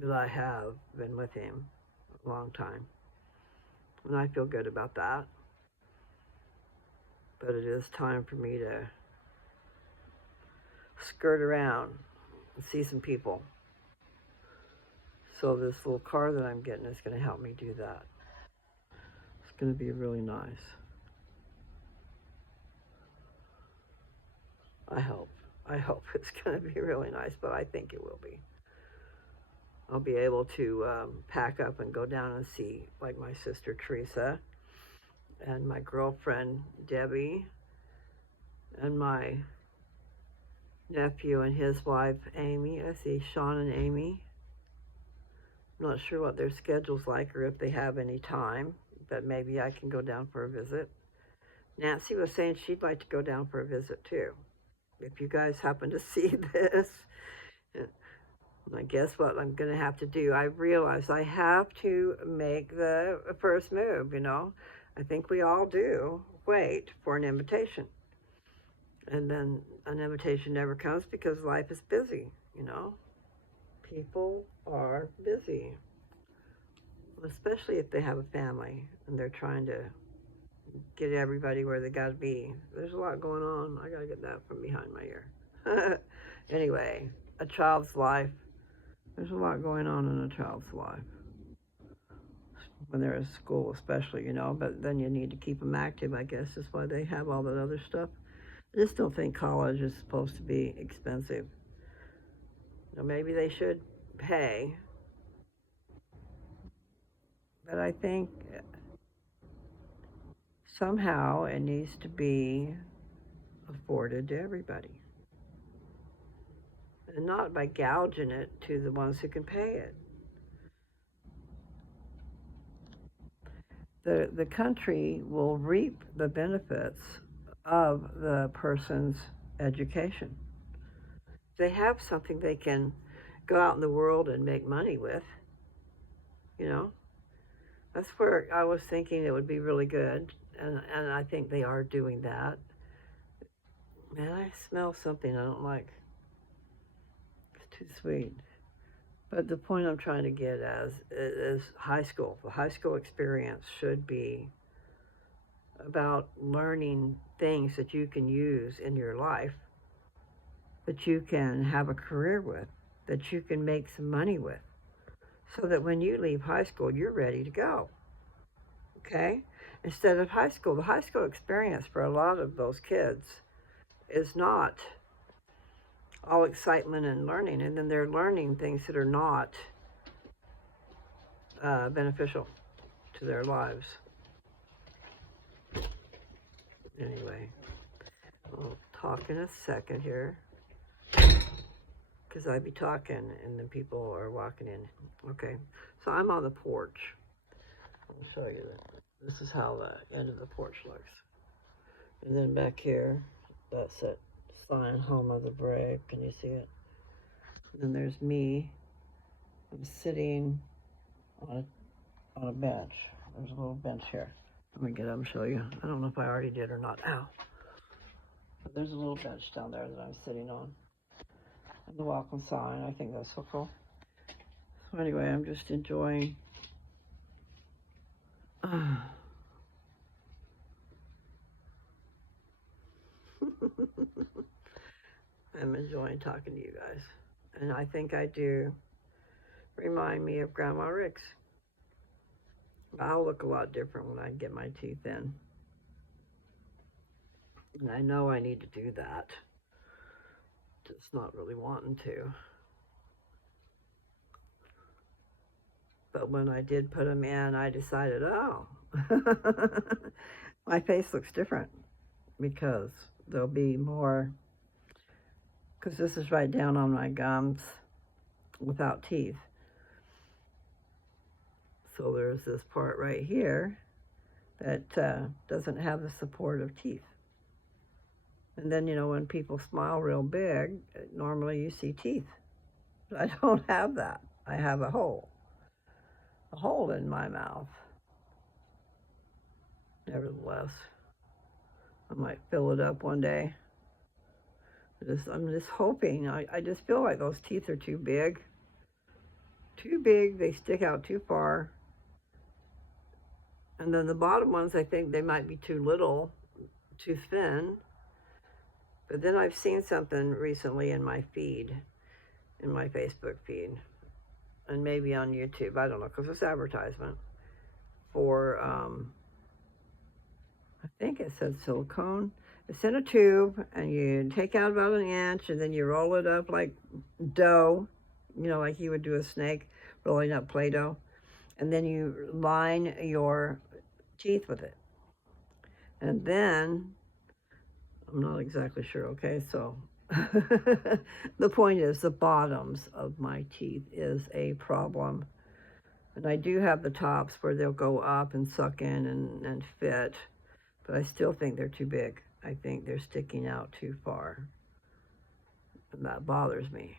But I have been with him a long time. And I feel good about that. But it is time for me to skirt around and see some people. So this little car that I'm getting is going to help me do that. going to be really nice. I hope. I hope it's going to be really nice, but I think it will be. I'll be able to pack up and go down and see, like, my sister Teresa and my girlfriend Debbie and my nephew and his wife Amy. I see Sean and Amy. I'm not sure what their schedule's like or if they have any time, but maybe I can go down for a visit. Nancy was saying she'd like to go down for a visit too. If you guys happen to see this, I guess what I'm going to have to do, I realize I have to make the first move, you know. I think we all do wait for an invitation. And then an invitation never comes because life is busy, you know. People are busy, especially if they have a family and they're trying to get everybody where they got to be. There's a lot going on. I got to get that from behind my ear. Anyway, a child's life. There's a lot going on in a child's life. When they're at school especially, you know, but then you need to keep them active, I guess. That's why they have all that other stuff. I just don't think college is supposed to be expensive. You know, maybe they should pay. But I think somehow it needs to be afforded to everybody. And not by gouging it to the ones who can pay it. The country will reap the benefits of the person's education. They have something they can go out in the world and make money with, you know. That's where I was thinking it would be really good, and I think they are doing that. Man, I smell something I don't like. It's too sweet. But the point I'm trying to get at is high school. The high school experience should be about learning things that you can use in your life, that you can have a career with, that you can make some money with, so that when you leave high school, you're ready to go. Okay? Instead of high school, the high school experience for a lot of those kids is not all excitement and learning, and then they're learning things that are not beneficial to their lives. Anyway, I'll talk in a second here, because I'd be talking and then people are walking in. Okay, so I'm on the porch. I'll show you that. This is how the end of the porch looks. And then back here, that's it. Sign Home of the Brave. Can you see it? And then there's me. I'm sitting on a bench. There's a little bench here. Let me get up and show you. I don't know if I already did or not. Ow. But there's a little bench down there that I'm sitting on. And the welcome sign. I think that's so cool. So anyway, I'm just enjoying I'm enjoying talking to you guys. And I think I do remind me of Grandma Rix. I'll look a lot different when I get my teeth in. And I know I need to do that. Just not really wanting to. But when I did put them in, I decided, oh, my face looks different, because there'll be more, because this is right down on my gums without teeth. So there's this part right here that doesn't have the support of teeth. And then, you know, when people smile real big, normally you see teeth. But I don't have that. I have a hole in my mouth. Nevertheless, I might fill it up one day. I'm just hoping. I just feel like those teeth are too big. Too big, they stick out too far. And then the bottom ones, I think they might be too little, too thin. But then I've seen something recently in my feed, in my Facebook feed, and maybe on YouTube, I don't know, because it's advertisement for I think it said silicone. It's in a tube, and you take out about an inch, and then you roll it up like dough, like you would do a snake, rolling up Play-Doh. And then you line your teeth with it. And then, I'm not exactly sure, okay, so the point is the bottoms of my teeth is a problem. And I do have the tops where they'll go up and suck in and fit, but I still think they're too big. I think they're sticking out too far. And that bothers me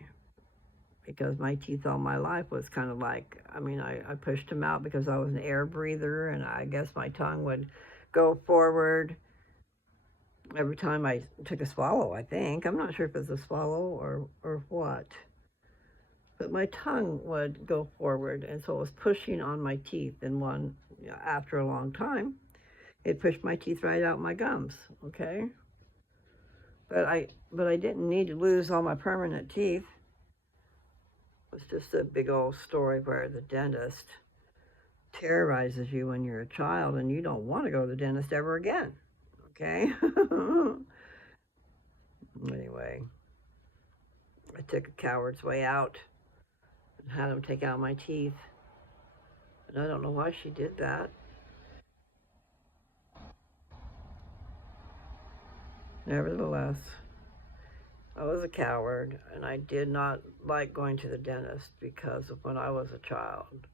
because my teeth all my life was kind of like, I pushed them out because I was an air breather, and I guess my tongue would go forward every time I took a swallow, I think. I'm not sure if it's a swallow or what. But my tongue would go forward, and so it was pushing on my teeth. And after a long time, it pushed my teeth right out my gums, okay? But I didn't need to lose all my permanent teeth. It was just a big old story where the dentist terrorizes you when you're a child and you don't want to go to the dentist ever again, okay? Anyway, I took a coward's way out and had him take out my teeth. And I don't know why she did that. Nevertheless, I was a coward, and I did not like going to the dentist because of when I was a child.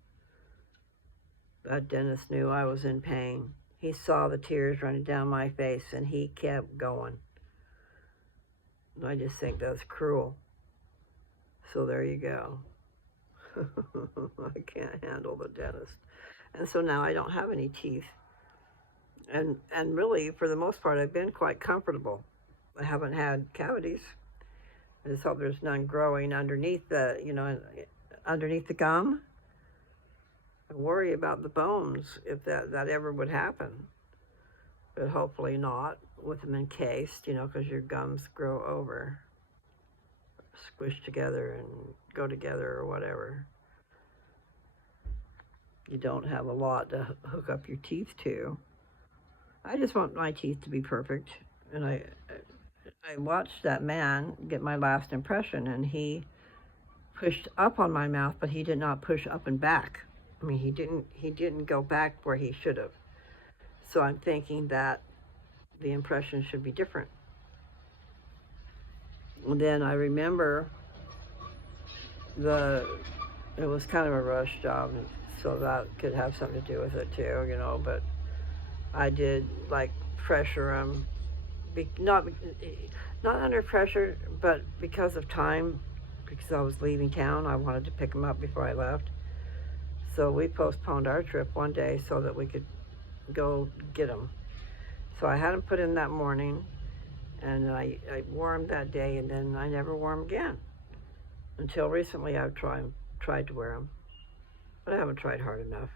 That dentist knew I was in pain. He saw the tears running down my face, and he kept going. And I just think that's cruel. So there you go. I can't handle the dentist. And so now I don't have any teeth. And really, for the most part, I've been quite comfortable. I haven't had cavities. I just hope there's none growing underneath underneath the gum. I worry about the bones if that ever would happen. But hopefully not with them encased, because your gums grow over, squish together and go together or whatever. You don't have a lot to hook up your teeth to. I just want my teeth to be perfect. And I watched that man get my last impression, and he pushed up on my mouth, but he did not push up and back. He didn't go back where he should have. So I'm thinking that the impression should be different. And then I remember it was kind of a rush job, so that could have something to do with it too, but I did like pressure him, not under pressure, but because of time, because I was leaving town. I wanted to pick him up before I left. So we postponed our trip one day so that we could go get him. So I had him put in that morning, and I wore him that day, and then I never wore him again. Until recently, I've tried to wear him, but I haven't tried hard enough.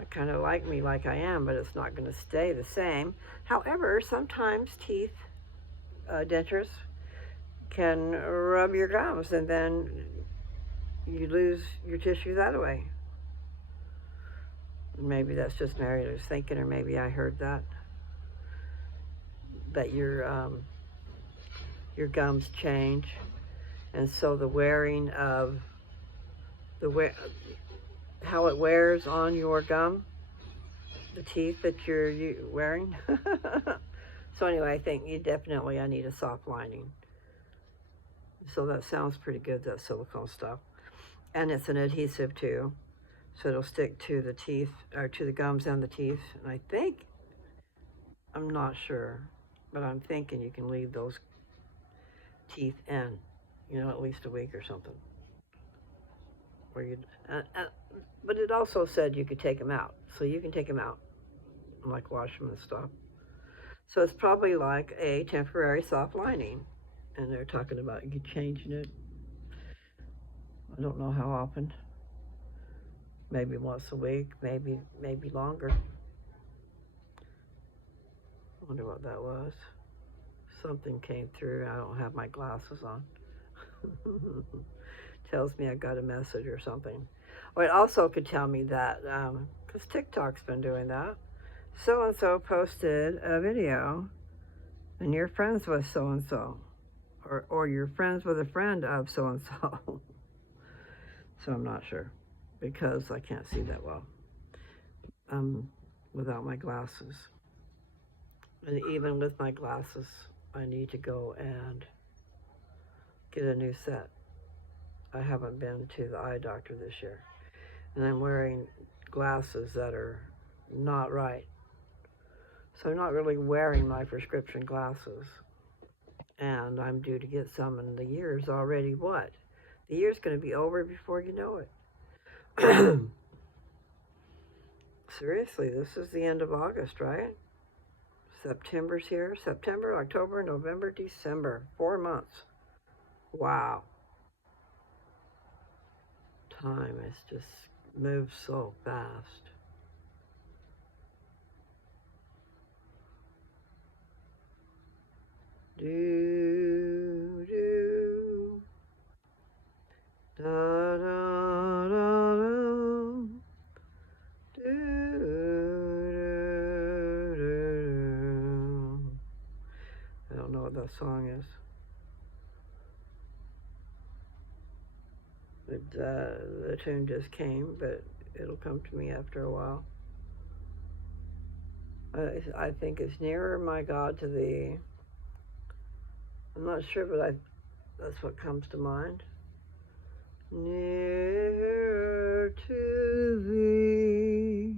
I kind of like me like I am, but it's not going to stay the same. However, sometimes dentures can rub your gums, and then you lose your tissue that way. Maybe that's just Mary was thinking, or maybe I heard that your gums change, and so the wearing of how it wears on your gum, the teeth that you're wearing. So anyway, I think I need a soft lining. So that sounds pretty good, that silicone stuff. And it's an adhesive too, so it'll stick to the teeth, or to the gums and the teeth. And I'm not sure, but I'm thinking you can leave those teeth in, at least a week or something. But it also said you could take them out, so you can take them out and like wash them and stuff. So it's probably like a temporary soft lining, and they're talking about you changing it. I don't know how often. Maybe once a week, maybe longer. I wonder what that was. Something came through. I don't have my glasses on. Tells me I got a message or something. Or it also could tell me that, because TikTok's been doing that. so-and-so posted a video and you're friends with so-and-so, or you're friends with a friend of so-and-so. So I'm not sure because I can't see that well without my glasses. And even with my glasses, I need to go and get a new set. I haven't been to the eye doctor this year. And I'm wearing glasses that are not right. So I'm not really wearing my prescription glasses. And I'm due to get some, and the year's already what? The year's going to be over before you know it. Seriously, this is the end of August, right? September's here. September, October, November, December. 4 months. Wow. Time has just moved so fast. Do, do. Da, da, da, da. Do, do, do. I don't know what that song is. The tune just came, but it'll come to me after a while. I think it's nearer, my God, to thee. I'm not sure, but that's what comes to mind. Nearer to thee.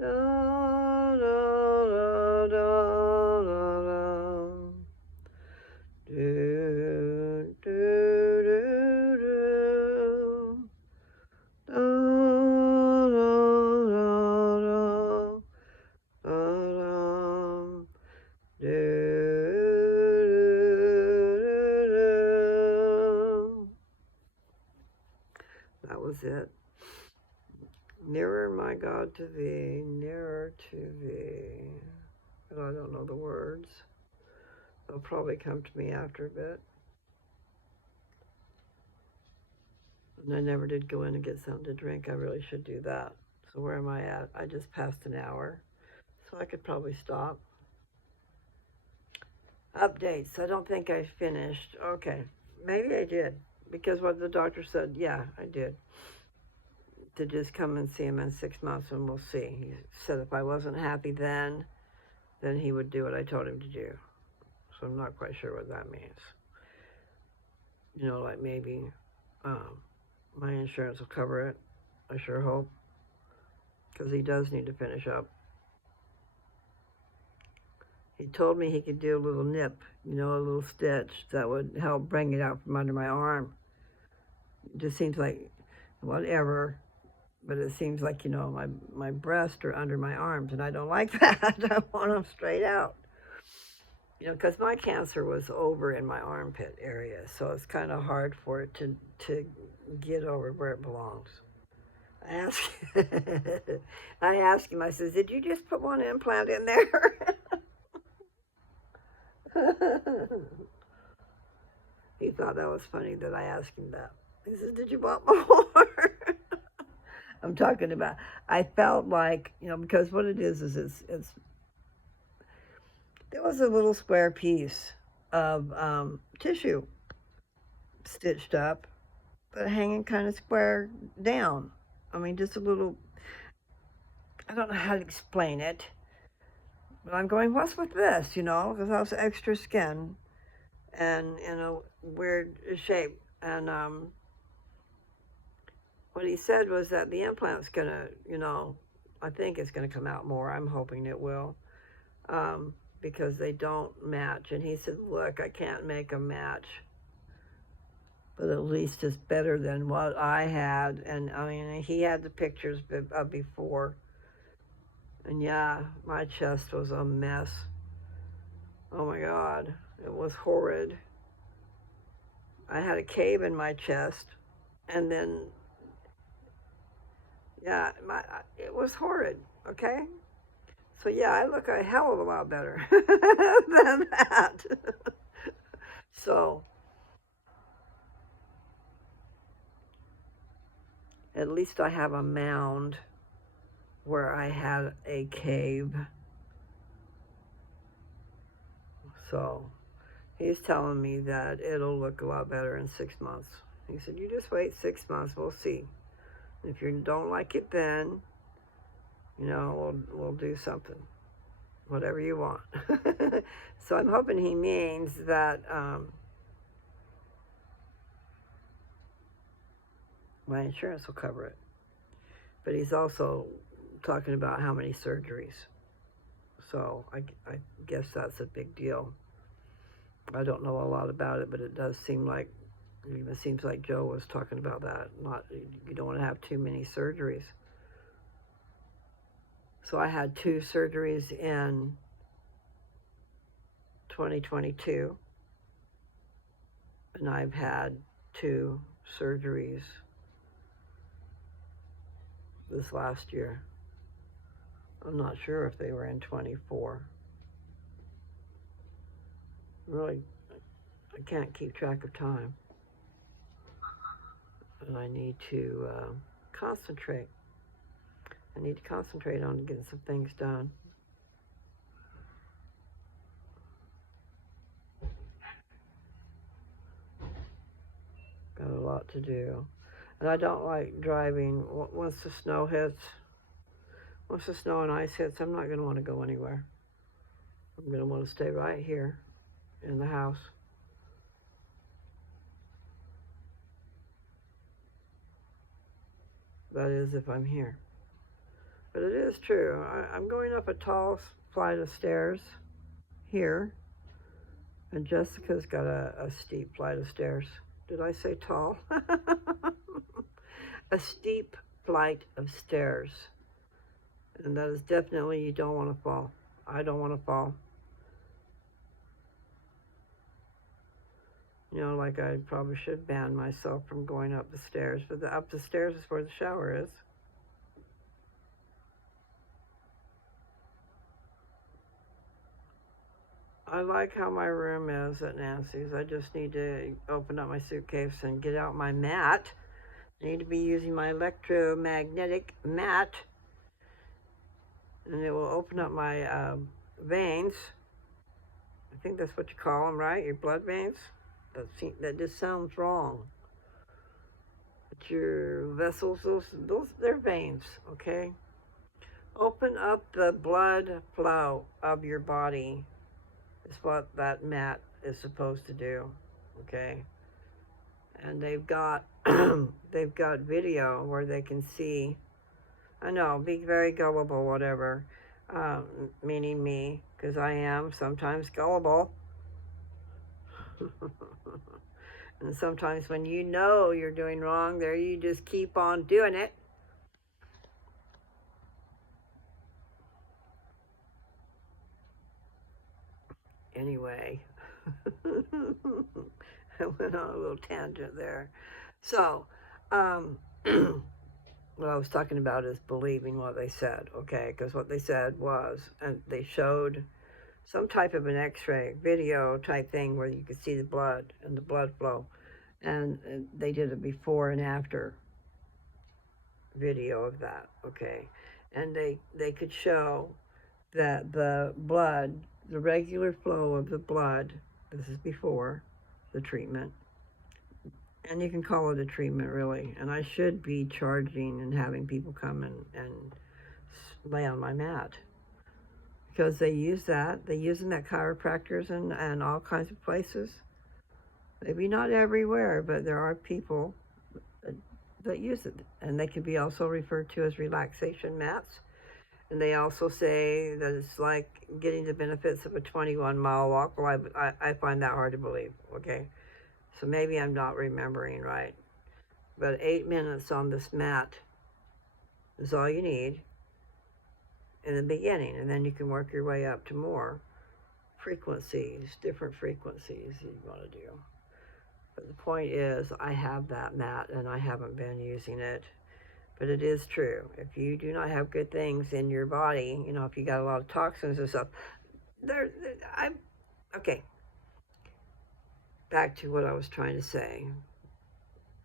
Da, da, da, da, da, da. Do, do, do, do. Da, da, da, da. Da, that was it. Nearer, my God, to thee, nearer to thee. But I don't know the words. They'll probably come to me after a bit. And I never did go in and get something to drink. I really should do that. So where am I at? I just passed an hour. So I could probably stop. Updates. I don't think I finished. Okay. Maybe I did. Because what the doctor said, yeah, I did. To just come and see him in 6 months and we'll see. He said if I wasn't happy then he would do what I told him to do. So I'm not quite sure what that means. You know, like maybe my insurance will cover it. I sure hope. Because he does need to finish up. He told me he could do a little nip, you know, a little stitch that would help bring it out from under my arm. It just seems like, whatever, but it seems like, you know, my breasts are under my arms, and I don't like that. I want them straight out. You know, because my cancer was over in my armpit area, so it's kind of hard for it to get over where it belongs. I asked him, I said, did you just put one implant in there? He thought that was funny that I asked him that. He said, did you want more? I'm talking about, I felt like, you know, because what it is it's there was a little square piece of tissue stitched up, but hanging kind of square down. I mean, just a little, I don't know how to explain it, but I'm going, what's with this, you know, because I was extra skin and in a weird shape. And what he said was that the implant's going to, you know, I think it's going to come out more. I'm hoping it will. Because they don't match. And he said, look, I can't make a match. But at least it's better than what I had. And I mean, he had the pictures of before. And yeah, my chest was a mess. Oh my God, it was horrid. I had a cave in my chest. And then, yeah, it was horrid, okay? So yeah, I look a hell of a lot better than that. So at least I have a mound where I had a cave. So he's telling me that it'll look a lot better in 6 months. He said, you just wait 6 months, we'll see. If you don't like it then, we'll do something. Whatever you want. So I'm hoping he means that my insurance will cover it. But he's also talking about how many surgeries. So I guess that's a big deal. I don't know a lot about it, but it does seem like, it seems like Joe was talking about that. You don't want to have too many surgeries. So I had 2 surgeries in 2022, and I've had 2 surgeries this last year. I'm not sure if they were in 24. Really, I can't keep track of time. And I need to concentrate. I need to concentrate on getting some things done. Got a lot to do. And I don't like driving. Once the snow and ice hits, I'm not going to want to go anywhere. I'm going to want to stay right here in the house. That is, if I'm here. But it is true. I'm going up a tall flight of stairs here. And Jessica's got a steep flight of stairs. Did I say tall? A steep flight of stairs. And that is definitely, you don't want to fall. I don't want to fall. Like I probably should ban myself from going up the stairs. But up the stairs is where the shower is. I like how my room is at Nancy's. I just need to open up my suitcase and get out my mat. I need to be using my electromagnetic mat. And it will open up my veins. I think that's what you call them, right? Your blood veins? That just sounds wrong. But your vessels, they're veins, okay? Open up the blood flow of your body is what that mat is supposed to do, okay? And they've got video where they can see. I know, be very gullible, whatever, meaning me, because I am sometimes gullible. And sometimes when you know you're doing wrong, there you just keep on doing it. Anyway, I went on a little tangent there. So, what I was talking about is believing what they said, okay? Because what they said was, and they showed some type of an x-ray video type thing where you could see the blood and the blood flow. And they did a before and after video of that, okay? And they could show that the blood, the regular flow of the blood, this is before the treatment, and you can call it a treatment really, and I should be charging and having people come and lay on my mat, because they use that, they use in that chiropractors and all kinds of places. Maybe not everywhere, but there are people that use it, and they can be also referred to as relaxation mats. And they also say that it's like getting the benefits of a 21-mile walk. Well, I find that hard to believe, okay? So maybe I'm not remembering right. But 8 minutes on this mat is all you need in the beginning. And then you can work your way up to more frequencies, different frequencies you want to do. But the point is, I have that mat and I haven't been using it. But it is true. If you do not have good things in your body, if you got a lot of toxins and stuff, okay. Back to what I was trying to say.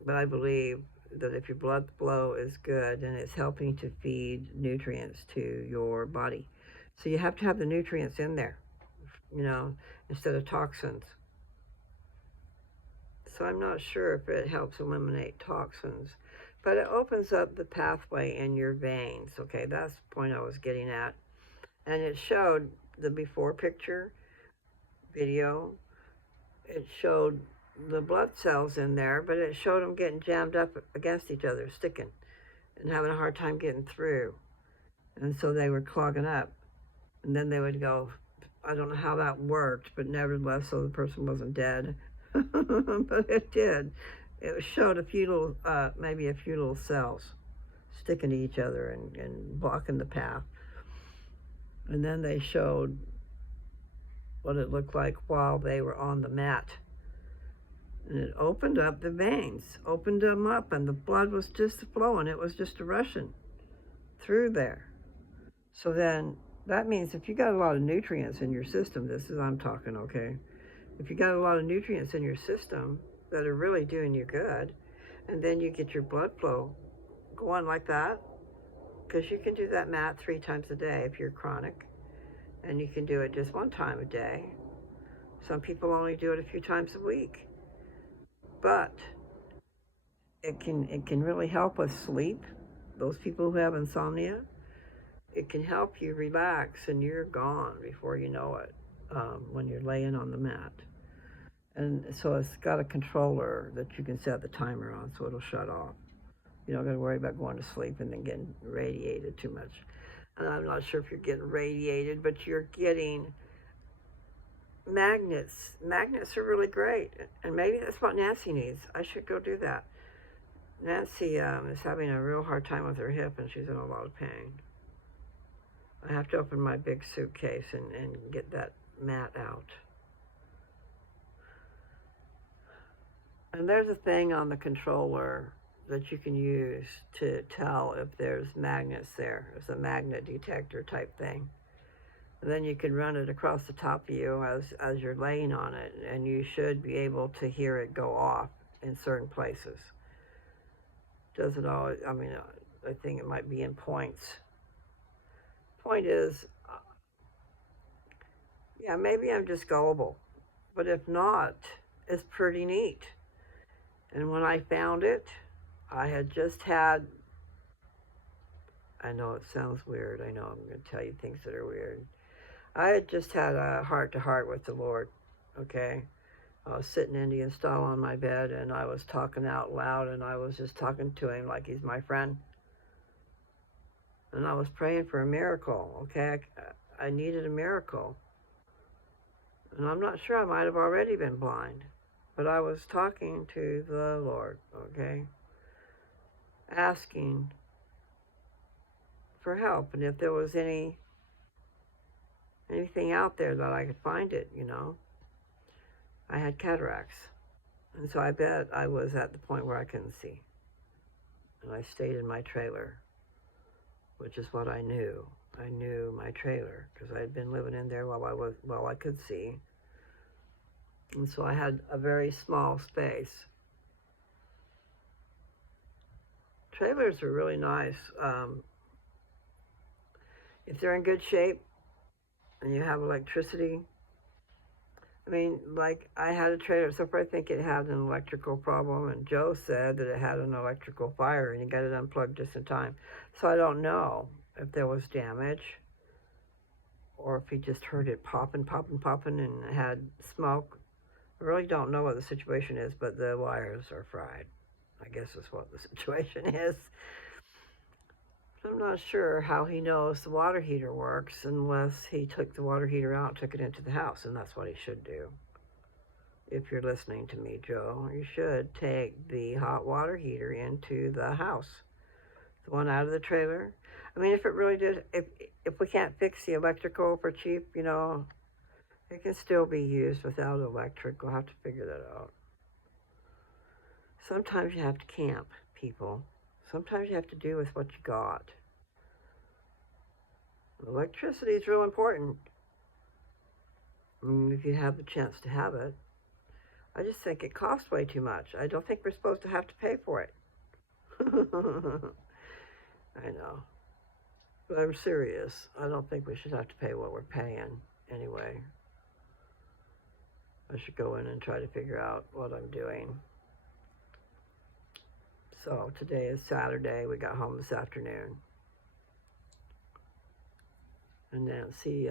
But I believe that if your blood flow is good, then it's helping to feed nutrients to your body. So you have to have the nutrients in there, instead of toxins. So I'm not sure if it helps eliminate toxins, but it opens up the pathway in your veins. Okay, that's the point I was getting at. And it showed the before picture video. It showed the blood cells in there, but it showed them getting jammed up against each other, sticking, and having a hard time getting through. And so they were clogging up. And then they would go, I don't know how that worked, but nevertheless, so the person wasn't dead. But it did. It showed maybe a few little cells sticking to each other and blocking the path. And then they showed what it looked like while they were on the mat. And it opened up the veins, opened them up, and the blood was just flowing. It was just rushing through there. So then that means if you got a lot of nutrients in your system, this is I'm talking, okay? If you got a lot of nutrients in your system that are really doing you good, and then you get your blood flow going like that, because you can do that mat 3 times a day if you're chronic, and you can do it just 1 time a day. Some people only do it a few times a week, but it can really help with sleep. Those people who have insomnia, it can help you relax, and you're gone before you know it, when you're laying on the mat. And so it's got a controller that you can set the timer on, so it'll shut off. You don't got to worry about going to sleep and then getting radiated too much. And I'm not sure if you're getting radiated, but you're getting magnets. Magnets are really great, and maybe that's what Nancy needs. I should go do that. Nancy is having a real hard time with her hip, and she's in a lot of pain. I have to open my big suitcase and get that mat out. And there's a thing on the controller that you can use to tell if there's magnets there. It's a magnet detector type thing. And then you can run it across the top of you as you're laying on it, and you should be able to hear it go off in certain places. Doesn't always, I think it might be in points. Point is, yeah, maybe I'm just gullible, but if not, it's pretty neat. And when I found it, I had just had, I know it sounds weird, I know I'm going to tell you things that are weird. I had just had a heart-to-heart with the Lord, okay? I was sitting Indian style on my bed, and I was talking out loud, and I was just talking to him like he's my friend. And I was praying for a miracle, okay? I needed a miracle. And I'm not sure, I might have already been blind. But I was talking to the Lord, okay? Asking for help. And if there was anything out there that I could find it, I had cataracts. And so I bet I was at the point where I couldn't see. And I stayed in my trailer, which is what I knew. I knew my trailer because I had been living in there while I could see. And so I had a very small space. Trailers are really nice. If they're in good shape and you have electricity. Like I had a trailer, so far I think it had an electrical problem, and Joe said that it had an electrical fire and he got it unplugged just in time. So I don't know if there was damage or if he just heard it popping and it had smoke. I really don't know what the situation is, but the wires are fried. I guess that's what the situation is. I'm not sure how he knows the water heater works unless he took the water heater out and took it into the house, and that's what he should do. If you're listening to me, Joe, you should take the hot water heater into the house. The one out of the trailer. If it really did, if we can't fix the electrical for cheap, it can still be used without electric. We'll have to figure that out. Sometimes you have to camp, people. Sometimes you have to do with what you got. Electricity is real important. If you have the chance to have it. I just think it costs way too much. I don't think we're supposed to have to pay for it. I know. But I'm serious. I don't think we should have to pay what we're paying anyway. I should go in and try to figure out what I'm doing. So today is Saturday. We got home this afternoon. And Nancy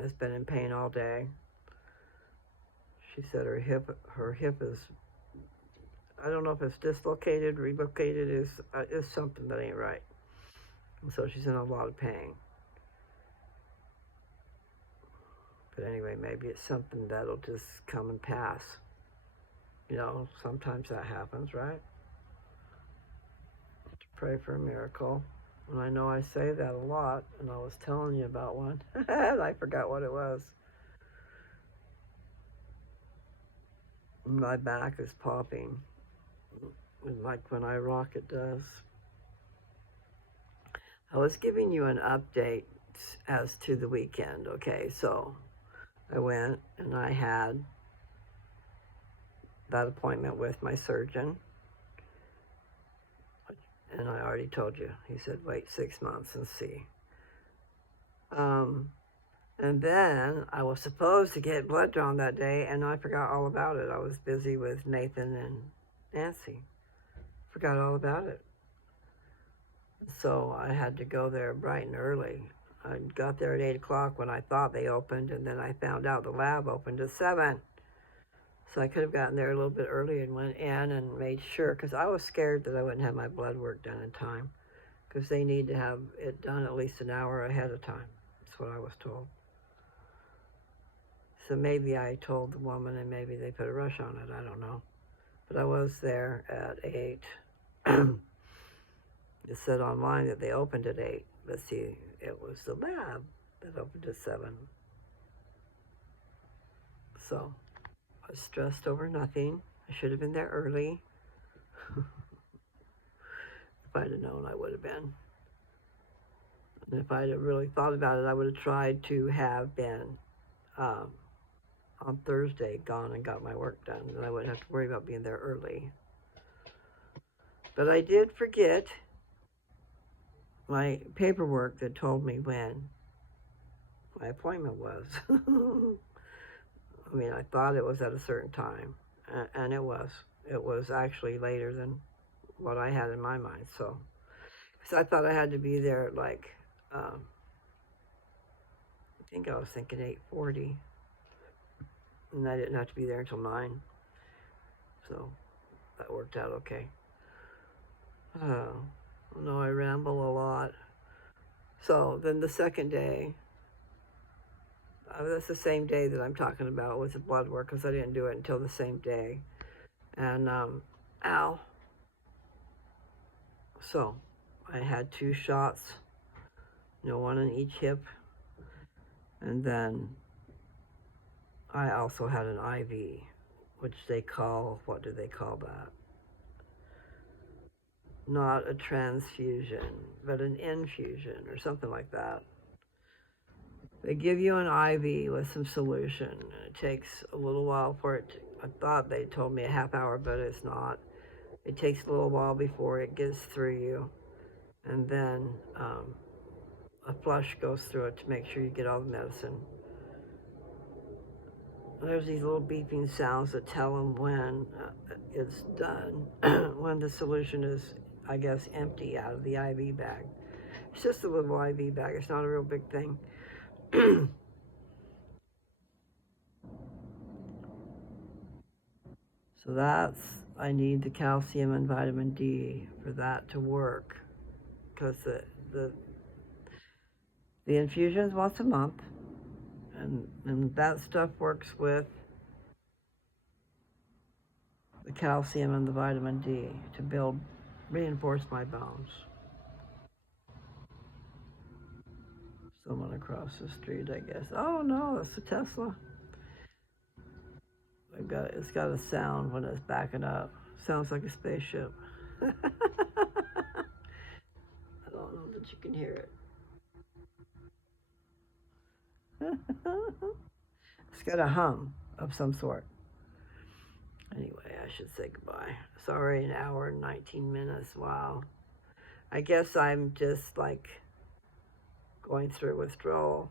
has been in pain all day. She said her hip is, I don't know if it's dislocated, relocated, is something that ain't right. And so she's in a lot of pain. But anyway, maybe it's something that'll just come and pass. You know, sometimes that happens, right? To pray for a miracle. And I know I say that a lot, and I was telling you about one, and I forgot what it was. My back is popping, like when I rock it does. I was giving you an update as to the weekend, okay? So I went and I had that appointment with my surgeon. And I already told you. He said, wait 6 months and see. And then I was supposed to get blood drawn that day, and I forgot all about it. I was busy with Nathan and Nancy. Forgot all about it. So I had to go there bright and early. I got there at 8 o'clock when I thought they opened, and then I found out the lab opened at 7. So I could have gotten there a little bit early and went in and made sure, because I was scared that I wouldn't have my blood work done in time, because they need to have it done at least an hour ahead of time. That's what I was told. So maybe I told the woman and maybe they put a rush on it. I don't know. But I was there at 8. It said online that they opened at 8. But see, it was the lab that opened at 7. So I was stressed over nothing. I should have been there early. If I'd have known, I would have been. And if I'd have really thought about it, I would have tried to have been on Thursday gone and got my work done. And I wouldn't have to worry about being there early. But I did forget my paperwork that told me when my appointment was. I mean, I thought it was at a certain time, and it was. It was actually later than what I had in my mind. So, because I thought I had to be there at like, I think I was thinking 8:40, and I didn't have to be there until 9. So that worked out okay. No, I ramble a lot. So then the second day, that's the same day that I'm talking about with the blood work, because I didn't do it until the same day. And, ow. So I had 2 shots, one in each hip. And then I also had an IV, which they call, what do they call that? Not a transfusion, but an infusion or something like that. They give you an IV with some solution, and it takes a little while for it. I thought they told me a half hour, but it's not. It takes a little while before it gets through you, and then a flush goes through it to make sure you get all the medicine. There's these little beeping sounds that tell them when it's done, when the solution is, I guess, empty out of the IV bag. It's just a little IV bag. It's not a real big thing. So I need the calcium and vitamin D for that to work, because the infusion's once a month, and that stuff works with the calcium and the vitamin D to reinforce my bones. Someone across the street, I guess. Oh no, it's a Tesla. It's got a sound when it's backing up. Sounds like a spaceship. I don't know that you can hear it. It's got a hum of some sort. Anyway, I should say goodbye. Sorry, an hour and 19 minutes. Wow. I guess I'm just like going through withdrawal.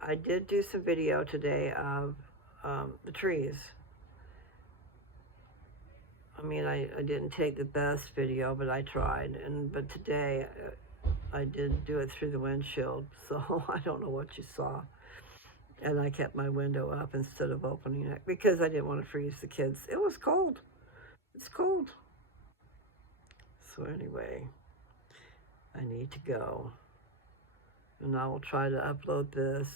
I did do some video today of the trees. I mean, I didn't take the best video, but I tried. But today I did do it through the windshield, so I don't know what you saw. And I kept my window up instead of opening it because I didn't want to freeze the kids. It was cold. It's cold. So anyway, I need to go. And I will try to upload this.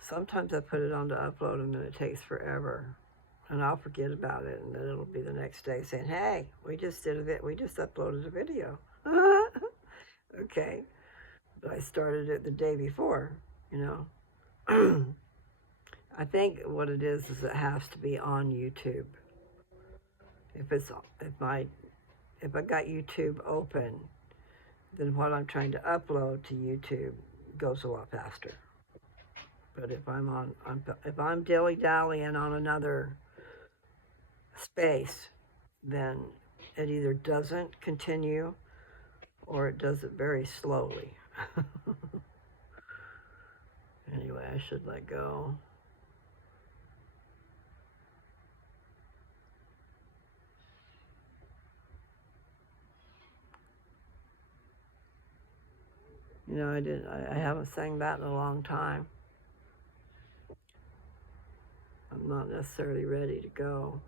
Sometimes I put it on to upload and then it takes forever. And I'll forget about it, and then it'll be the next day saying, hey, we just uploaded a video. Okay. But I started it the day before, you know. I think what it is it has to be on YouTube. If I got YouTube open, then what I'm trying to upload to YouTube goes a lot faster. But if I'm dilly-dallying on another space, then it either doesn't continue or it does it very slowly. Anyway, I should let go. You know, I haven't sang that in a long time. I'm not necessarily ready to go.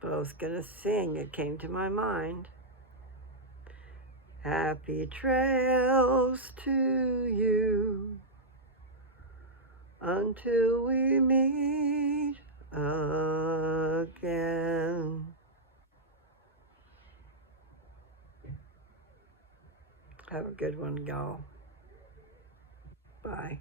But I was gonna sing, it came to my mind. Happy trails to you until we meet again. Have a good one, y'all. Bye.